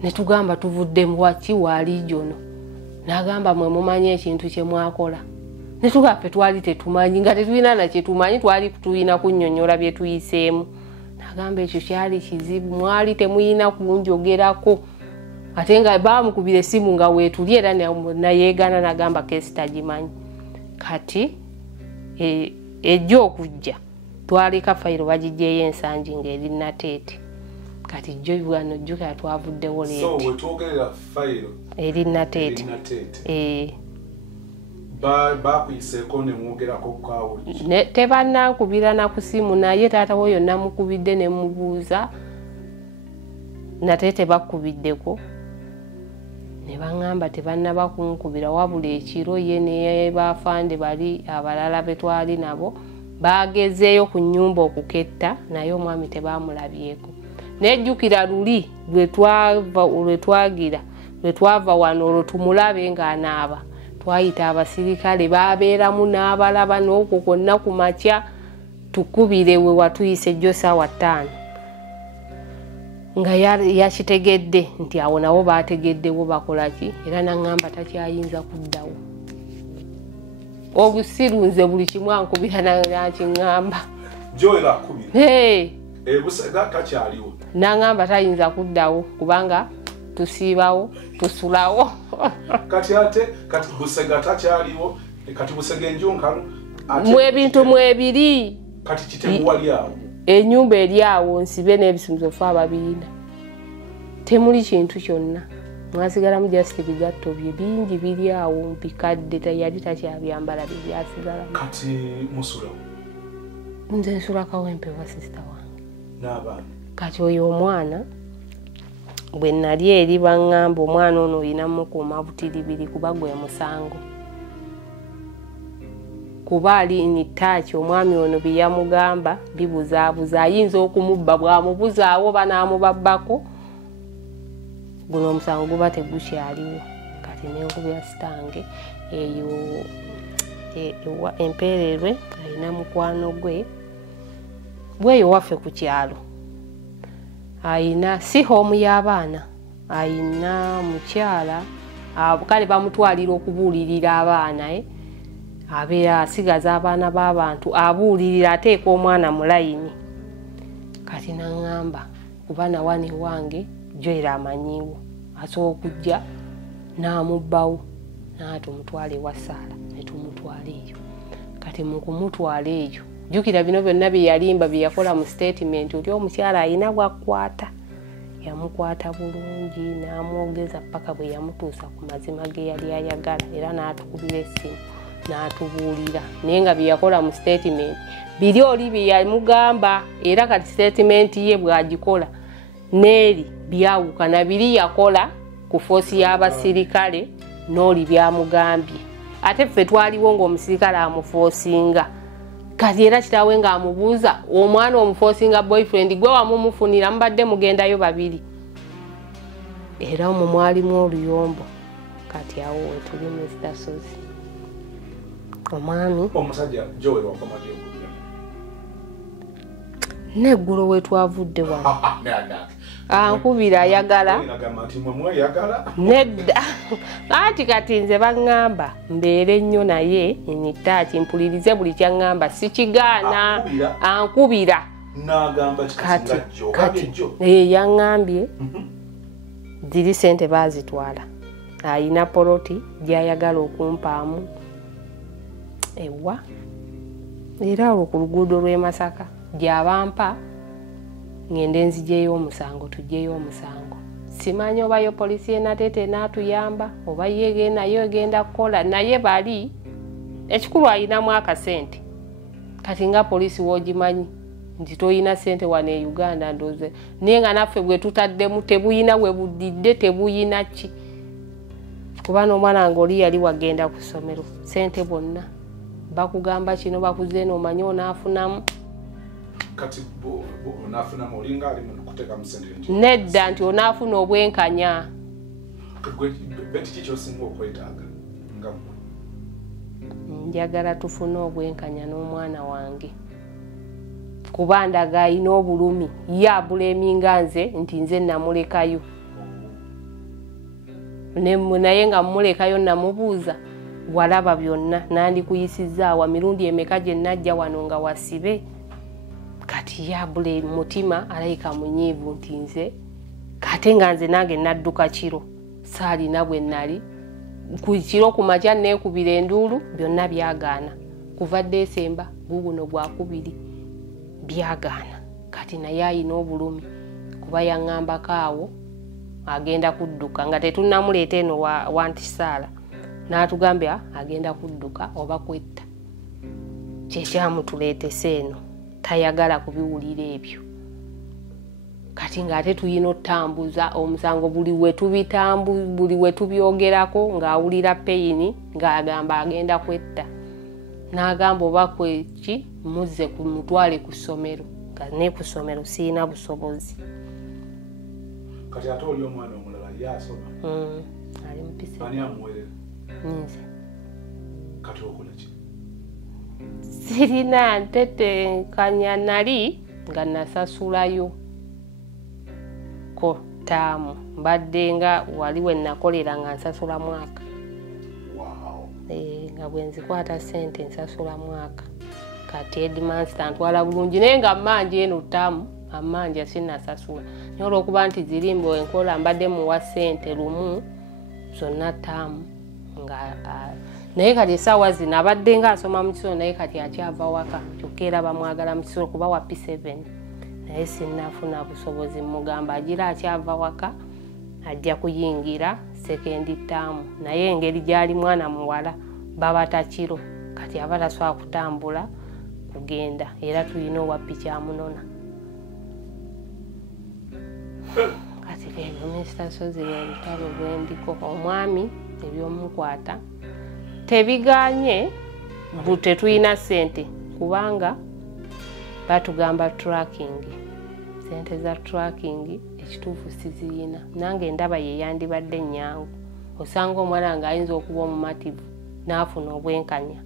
Ne tugamba tuvudde mu waki wa Regional. N'agamba mwe mumanyi ekintu kye mwakola. Ne tugamba twali tetumanyi nga tetulina na kye tumanyi twali tulina kunnyonnyola bye tuyiseemu. agamba ekyo kyali kizibu mwali temuyina kunjogerako ate nga bamukubira essimu nga weetuli era nayeegana nagamba kesi tagimanyi kati ejja okujja twaleka fayiro bagijjeeyo ensangi ng'eri Nateete kati jjo wano jjukira twavuddewo leeti so wetwogerera fayiro eri Nateete bakuyiseeko ne mwogerako kaawo tebannakubira na ku simu naye taata wo yonna mukubidde ne mubuuza Nateete bakubiddeko ne baŋŋamba tebannaba kunkubira wabula ekiro ye ne bafande bali abalala be twali nabo bagezeeyo ku nnyumba okuketta naye omwami tebamulabyeko nejjukira luli lwe twava wano olwo tumulabe ng'anaaba twayita abasirikale babeeramu n'abalaba n'okwo kwonna ku makya tukubire we watuyise jjo ssaawa 5 nga yakitegedde nti awo nabo baategeddewo bakolaki era naŋŋamba takyayinza kuddawo obusirunze buli kimu ankubira nakiŋŋamba joera akubira Busega takyaliwo naŋŋamba tayinza kuddawo kubanga tusiibawo tusulawo kati Busega takyaliwo kati Busega enjonkalu mu ebintu mu ebiri kati kitemu wali awo ennyumba eri awo nsibe n'ebisumuluzo fe ababiina temuli kintu kyonna mwasigalamu just bigatto bye bingi biri awo bikadde yali takyabyambala bibyasigalamu kati musulawo nze nsula Kawempe wa sister wange n'abaana kati oyo omwana bwe nali eri baŋŋamba omwana ono olina mukuuma butiribiri kuba gwe musango kuba ali nitaaki omwami ono bye yamugamba bibuzaabuza ayinza okumubba bw'amubuzaawo banaamubabbako guno omusango guba tegukyaliwo kati n'enkubira sitange eyo empeererwe alina mukwano gwe bweyo waffe ku kyalo ayina si hoomu y'abaana ayina mukyala kale bamutwalira okubuulirira abaana abeera asigaza abaana b'abantu abuulirira ateeka omwana mu layini kati naŋŋamba kuba nawani wange joera amanyiwo asobola okujja n'amubbawo n'atumutwala ewa Saala ne tumutwala eyo kati mu kumutwala eyo jjukira bino byonna bye yalimba bye yakola mu statement oli omukyala alina bw'akwata yamukwata bulungi n'amwogeza paka bwe yamutuusa ku mazima ge yali ayagala era n'atukubira essimu n'atubuulira naye nga bye yakola mu statement biri oli bye yamugamba era kati statement ye bw'agikola n'eri byawukana biri yakola ku foosi y'abasirikale n'oli byamugambye ate ffe twaliwo ng'omusirikale amufoosinga kati era kitaawe ng'amubuuza omwana omufoosinga boyfriend gwe wamumufunira mubadde mugendayo babiri era omwo mwalimu oluyombo kati awo wetuli Mr. Sozi omwami omusajja Joel wakomadde neggulo wetwavudde wano ankubira ayagala nedda ati kati nze baŋŋamba mbeere nnyo naye nitaaki mpulirize buli kyaŋŋamba sikigaana ankubira kati yaŋŋambye ziri sente baazitwala ayina poloti gy'ayagala okumpaamu ewa era olwo ku luguudo lw'e Masaka gy'abampa ngende nzijeyo omusango tujjeyo omusango simanyi oba yo polisi Nateete n'atuyamba oba yege nayo egenda kukola naye bali ekikulu ayinamu akasente kati nga polisi woogimanyi nti toyina sente wano e Uganda ndoze naye nga naffe bwe tutaddemu tebuyina we buddidde tebuyina ki kuba n'omwana ng'oli yali wagenda ku ssomero sente bonna bakugamba kino bakuze n'omanyi onaafunamu kati onafuna molinga ali kuteka msende nedda nti onafuna obwenkanya beti kicho singo kwetaaga ngamu njagala tufuna obwenkanya n'omwana wange kuba ndaga ayina obulumi ye abuleminga nze nti nze namulekayo naye nga mmulekayo namubuuza walaba byonna nandikuyisizza wa mirundi emeka gye najja wano nga wasibe kati yabule mutima alayika munyiivu nti nze kate nga nze nange nadduka kiro saalina bwe nali ku kiro ku makya neekubira enduulu byonna byagaana kuva Desemba guguno gwakubiri byagaana kati naye ayina obulumi kuba yaŋŋambako awo agenda kudduka nga tetunnamuleeta eno wa Ntisaala n'atugambya agenda kudduka oba kwetta kyekyamutuleetese eno tayagala kubiwulira ebyo kati ng'ate tuyina otambuza omusango buli we tubyogerako ng'awulira peyini ng'agamba agenda kwetta n'agamba oba kweki muzze ku mutwale ku ssomero nga ne ku ssomero sirina busobozi. Kati ate oli omwana omulala yasoma ali mpise ani amuwerera nze kati okola ki? Sirina ntetenkanya nali nga nasasulayo ko taamu mbadde nga wali we nakolera nga nsasula mwaka. Nga bwe nzikwata ssente nsasula mwaka kati Headmaster ntwala bulungi naye nga mmanja eno taamu amanja sinnasasula naye olw'okuba nti zirimbo enkola mbadde muwa ssente lumu zonna taamu nga naye kati essaawa zino abadde nga asoma mu kisolo naye kati akyava waka kyokka era bamwagala mu kisolo kuba wa P7 naye sinnafuna busobozi mugamba agira akyava waka ajja kuyingira sekendi taamu naye engeri gyali mwana muwala babata kiro kati aba tasobola kutambula kugenda era tulina owappi kyamunona kati ebyo Mr. Sozi ebitabo bwendiko omwami ebyomukwata tebiganye bute tulina ssente kubanga batugamba tracking sente za tracking ekituufu sizirina nange ndaba ye yandibadde nnyangu osanga omwana nga ayinza okuba omumativu n'afuna obwenkanya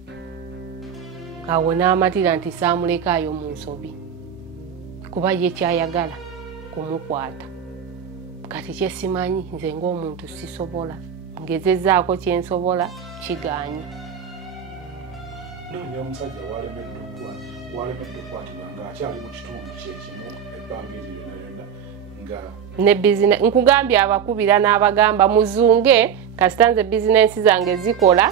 awo n'amatira nti saamulekaayo mu nsobi kuba ye kyayagala kumukwata kati kyesimanyi nze ng'omuntu sisobola ngezezaako kyensobola kiganye. Noonya omusajja walemedde okukwatibwa ng'akyali mu kitundu kyekimu ebbanga eryo lyonna nga ne bizinesi nkugambye abakubira n'abagamba muzunge kasita nze bizinesi zange zikola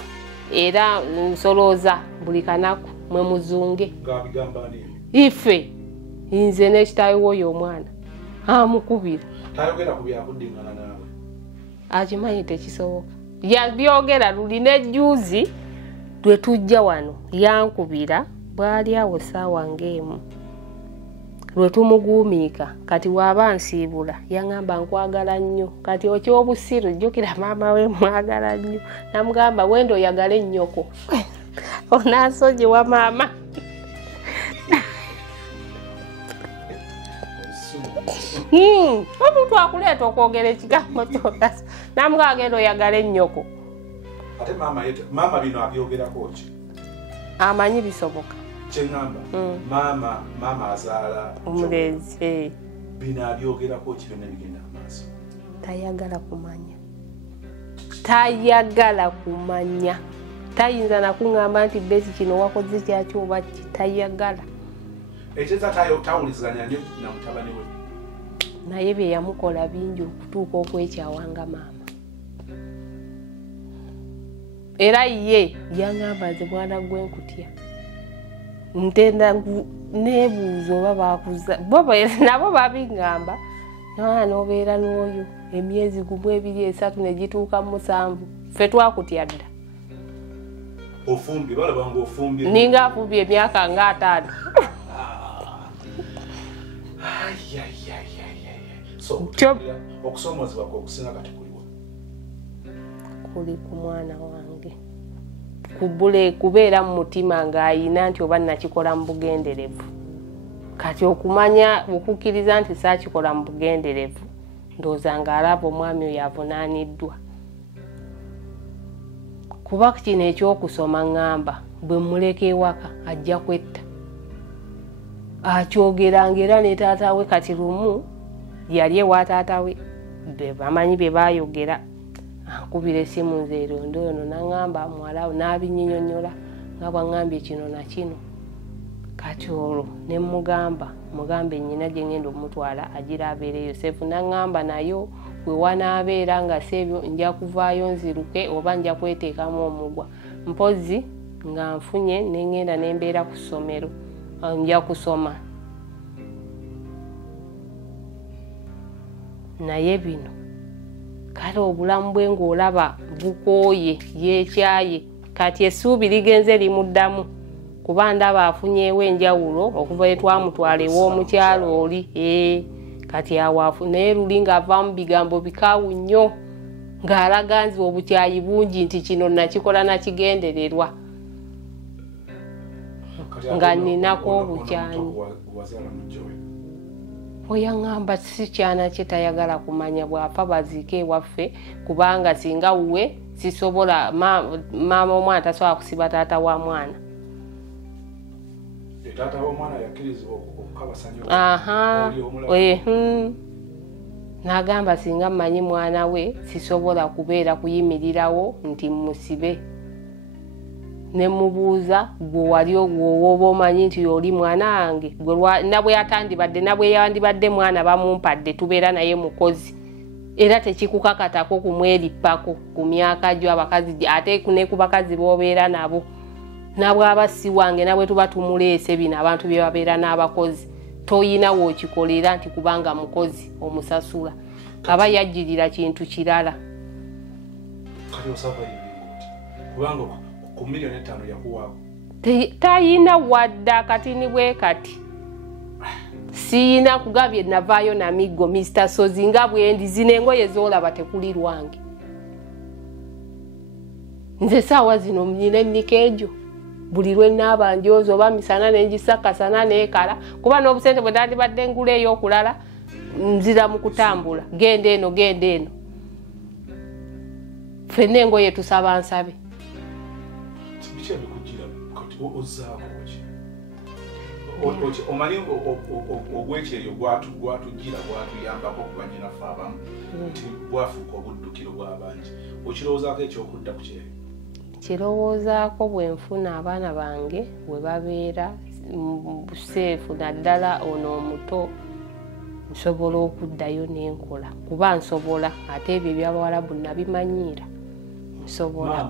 era nsolooza buli kanaku mwe muzunge ng'abigamba ani ife nze n'ekitaawe w'oyo omwana amukubira tayogera ku byakuddingana naawe akimanyi tekisoboka yabyogera luli n'ejjuuzi lwe tujja wano yankubira bwali awo ssaawa ng'emu lwe tumuguumiika kati waaba nsiibula yaŋŋamba nkwagala nnyo kati okyobusiru jjukira maama we mwagala nnyo namugamba wenda oyagale nnyoko onaasoje wa maama omuntu akuleeta okwogera ekigambo kyokasa namugamba agenda oyagale nnyoko ate maama bino abyogerako ki amanyi bisoboka kyeŋŋamba maama azaala omulenzi bino abyogerako ki byonna bigenda amaaso tayagala kumanya tayinza nakuŋŋamba nti besi kino wakoze kyaki oba tayagala ekyeza tawuliziganya nnyo na mutabani we naye bye yamukola bingi okutuuka okwekyawanga maama era ye yaŋŋamba nze mwana gwenkutya ntenda neebuuza oba bakuza nabo babiŋŋamba nawana obeera n'oyo emyezi gumu 2-3 ne gituuka 7 ffe twakutya dda ofumbye balaba ng'ofumbye ninga afumbye emyaka nga 5 okusoomozebwa kwokusinga kati kuliwa kuli ku mwana wange kubeera mu mutima ng'ayina nti oba nakikola mu bugenderevu kati okumanya okukkiriza nti saakikola mu bugenderevu ndowooza ng'alaba omwami oyo avunaaniddwa kuba kino ekyokusoma ŋŋamba bwe muleka ewaka ajja kwetta akyogeranga era ne taata we kati lumu yali ewa taata we bamanyi bye baayogera ankubira essimu nze erondo ono naŋŋamba muwalawo n'abinyinyonnyola nga bwaŋŋambye kino na kino kati olwo ne mugambe nnyina gye ngenda omutwala agira abeere Yosefu naŋŋamba nayo we wanaabeera nga sebyo nja kuvaayo nziruke oba nja kweteekamu omugwa mpozi nga nfunye ne ngenda ne mbeera ku ssomero nja kusoma naye bino kale obulamu bwe ng'olaba bukooye yeekyaye kati essuubi ligenze limuddamu kuba ndaba afunyeewo enjawulo okuva we twamutwala ew'omukyalo oli kati awaafu naye luli ng'avaamu bigambo bikaawu nnyo ng'alaga nzi obukyayi bungi nti kino nakikola nakigendererwa nga nninako obukyanyi oyaŋŋamba si kyana kye tayagala kumanya bw'afa baziike ewaffe kubanga singa wuwe sisobola maama omwana tasobola kusiba taata wa mwana taata w'omwana yakkirizibwa okukabasanya n'agamba singa mmanyi mwana we sisobola kubeera kuyimirirawo nti musibe ne mubuuza gwe wali ogwoba omanyi nti oli mwana wange nabwe yatandibadde nabwe yandibadde mwana bamumpadde tubeera naye mukozi era tekikukakatako kumwerippako ku myaka gyo abakazi ate ne ku bakazi b'obeera nabo nabwaba si wange nabwe tuba tumuleese bino abantu bye babeera n'abakozi toyina wookikolera nti kubanga mukozi omusasula aba yajjirira kintu kirala kubanga ku $1,500,000 yakuwaako tayina wadda katini bwe kati siyina kugabye navaayo na miggo Mr. Sozi nga bwendi zino engoye zoolaba tekuli lwange nze saawa zino nyina ennika egyo buli lwe naaba njoza oba misana nengisakasana neekala kuba n'obusente bwe ndandibadde ngula ey'okulala nzira mu kutambula genda eno ffenna engoye tusaba nsabe omanyi ogwekyeyo gwatugira gwatuyambako okubanyinaffe abamu nti bwafuuka obuddukiro bw'abangi okirowoozaako ekyokudda ku kyeyo kirowoozaako bwe nfuna abaana bange bwe babeera seefu naddala ono omuto nsobola okuddayo n'enkola kuba nsobola ate ebyo eby'abawalabu nabimanyiira nsobola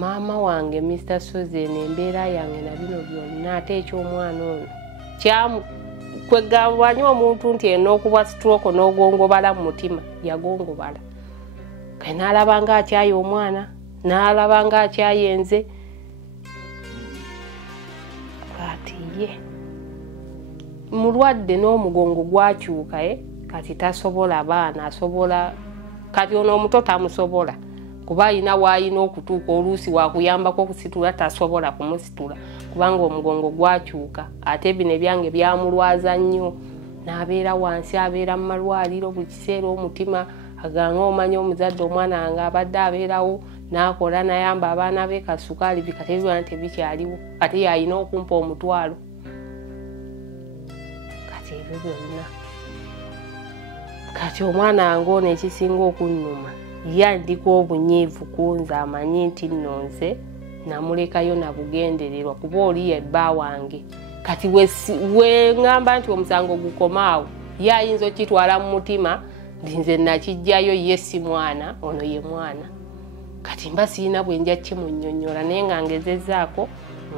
maama wange Mr. Sozi embeera yange na bino byonna ate eky'omwana ono kwegambwanye omuntu nti en'okuba stroke n'ogongobala mu mutima yagongobala kale n'alaba nga akyaye omwana n'alaba nga akyayenze kati ye mulwadde n'omugongo gwakyuka kati tasobola baana asobola kati ono omuto tamusobola kuba alina waayina okutuuka oluusi wakuyambako okusitula tasobola kumusitula kubanga omugongo gwakyuka ate bino ebyange byamulwaza nnyo n'abeera wansi abeera mu malwaliro buli kiseera omutima aganga omanya omuzadde omwana wange abadde abeerawo n'akola nayamba abaana be kasukaali bikate byona tebikyaliwo ate yalina okumpa omutwalo kati ebyo byonna kati omwana wange ono ekisinga okunnuma yandika obunyiivu kunze amanyi nti nno nze namulekayo na bugendererwa kuba oli yebba wange kati we ngamba nti omusango gukomaawo ye ayinza okitwala mu mutima nze nakijjayo ye si mwana ono ye mwana kati mba sirina bwe nja kimunnyonnyola naye nga ngezezaako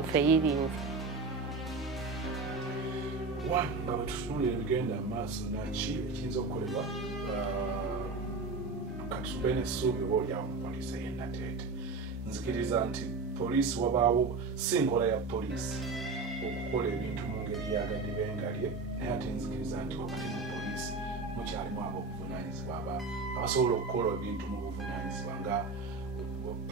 nfeyirinze nga bwe tutunulira ebigenda amaaso naki ekiyinza okukolebwa kati tube n'essuubi oba olyawo mu poliisi ey'ennateete nzikiriza nti poliisi wabaawo si nkola ya poliisi okukola ebintu mu ngeri yagadde bengalye naye ate nzikiriza nti wakati mu poliisi mukyalimu ab'obuvunaanyizibwa abasobola okukola ebintu mu buvunaanyizibwa nga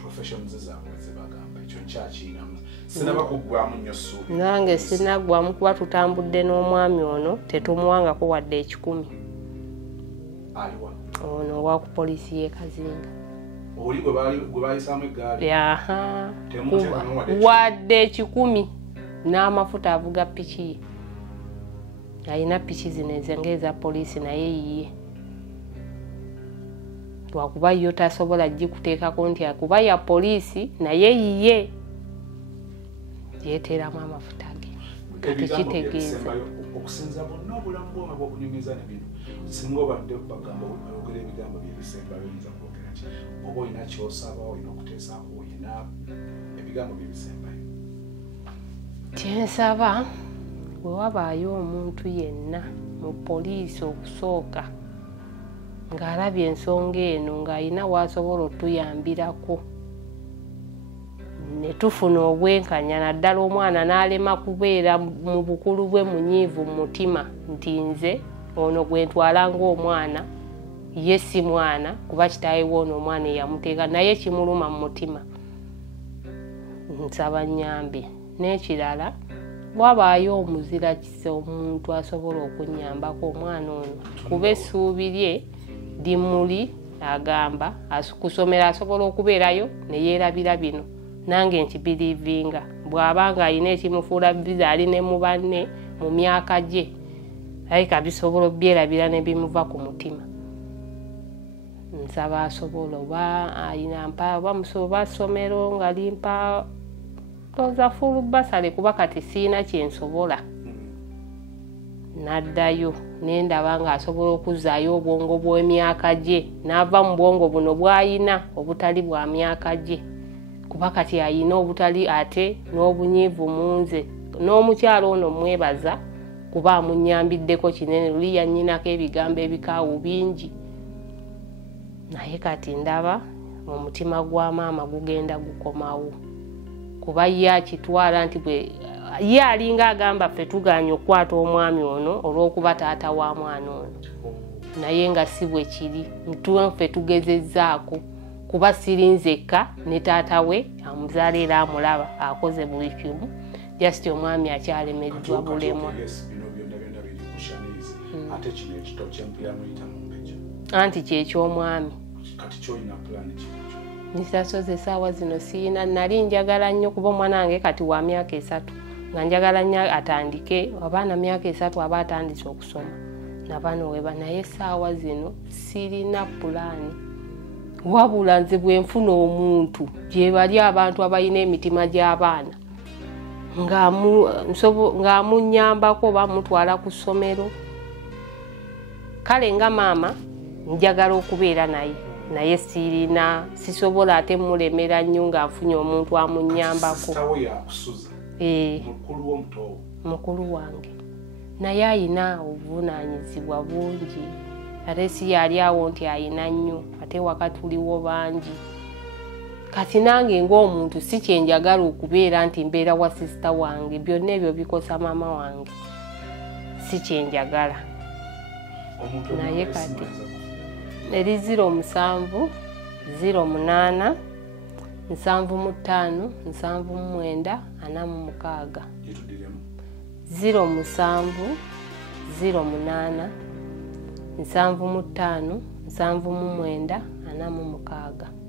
professions zaabwe zebagamba ekyo nkyakiyinamu sinaba kuggwamu nnyo ssuubi nange sinaggwamu kuba tutambudde n'omwami ono tetumuwangako wadde 10 aliwa ono wa ku poliisi y'e Kazinga oli gwe bayisaamu eggaali wadde 10 n'amafuta avuga piki ye alina piki zino ng'eza poliisi naye yiye lwakuba yo tasobola gikuteekako nti akuba ya poliisi naye yiye yeeteramu amafuta ge tekitegeeza okusinza bonna obulamu bwomwe bwokunyumiza nebino singa obadde bagamba oyogera ebigambo byebisembayo oyinza kwogera ki oba olina kyosaba olina okuteesaako olina ebigambo byebisembayo kyensaba bwe wabaayo omuntu yenna mu poliisi okusooka ng'alabye ensonga eno ng'alina waasobola otuyambirako ne tufuna obwenkanya naddala omwana n'alema kubeera mu bukulu bwe munyiivu mu mutima nti nze ono gwe ntwala ng'omwana ye si mwana kuba kitaawe woono omwana eyamuteeka naye kimuluma mu mutima nsaba nnyambe n'ekirala wabaayo omuzira kisa omuntu asobola okunnyambako omwana ono kuba essuubi lye limuli agamba kusomera asobola okubeerayo ne yeerabira bino nange nkibiriivinga bw'abanga alina ekimufuula biza ali ne mu banne mu myaka gye alika bisobola obyerabira ne bimuva ku mutima nsaba asobola oba alina mpa oba musoba ssomero nga limpa toza fulu basale kuba kati siina kyensobola naddayo nendaba nga asobola okuzzaayo obwongo bw'emyaka gye n'ava mu bwongo buno bw'ayina obutali bwa myaka gye kuba kati ayina obutali ate n'obunyiivu munze n'omukyalo ono mwebaza kuba amunnyambiddeko kinene luli yannyinako ebigambo ebikaawu bingi naye kati ndaba omutima gwa maama gugenda gukomawo kuba ye akitwala nti bwe ye alinga agamba ffe tuganya okukwata omwami ono olw'okuba taata wa mwana ono naye nga si bwe kiri ffe tugezezzaako kuba sirinzekka ne taata we amuzaala era amulaba akoze buli kimu jasiti omwami akyalemeddwa bulemwa anti kyekyomwami nisasoze essaawa zino siina nali njagala nnyo kuba omwana wange kati wa myaka 3 nga njagala nnyo atandike abaana myaka 3 aba atandise okusoma nabano weba naye essaawa zino sirina pulaani wabula nze bwe nfuna omuntu gye bali abantu abalina emitima gy'abaana ng'amunnyambako oba mutwala ku ssomero kale nga maama njagala okubeera naye sisobola ate mulemera nnyo ng'afunye omuntu amunnyambako mukulu wange naye ayina obuvunaanyizibwa bungi ate si yali awo nti ayina nnyo ate waka tuliwo bangi kati nange ng'omuntu si kyenjagala okubeera nti mbeera wa sisita wange byonna ebyo bikosa maama wange si kyenjagala naye kati eri 07 08 75 79 46 07 08 75 79 46.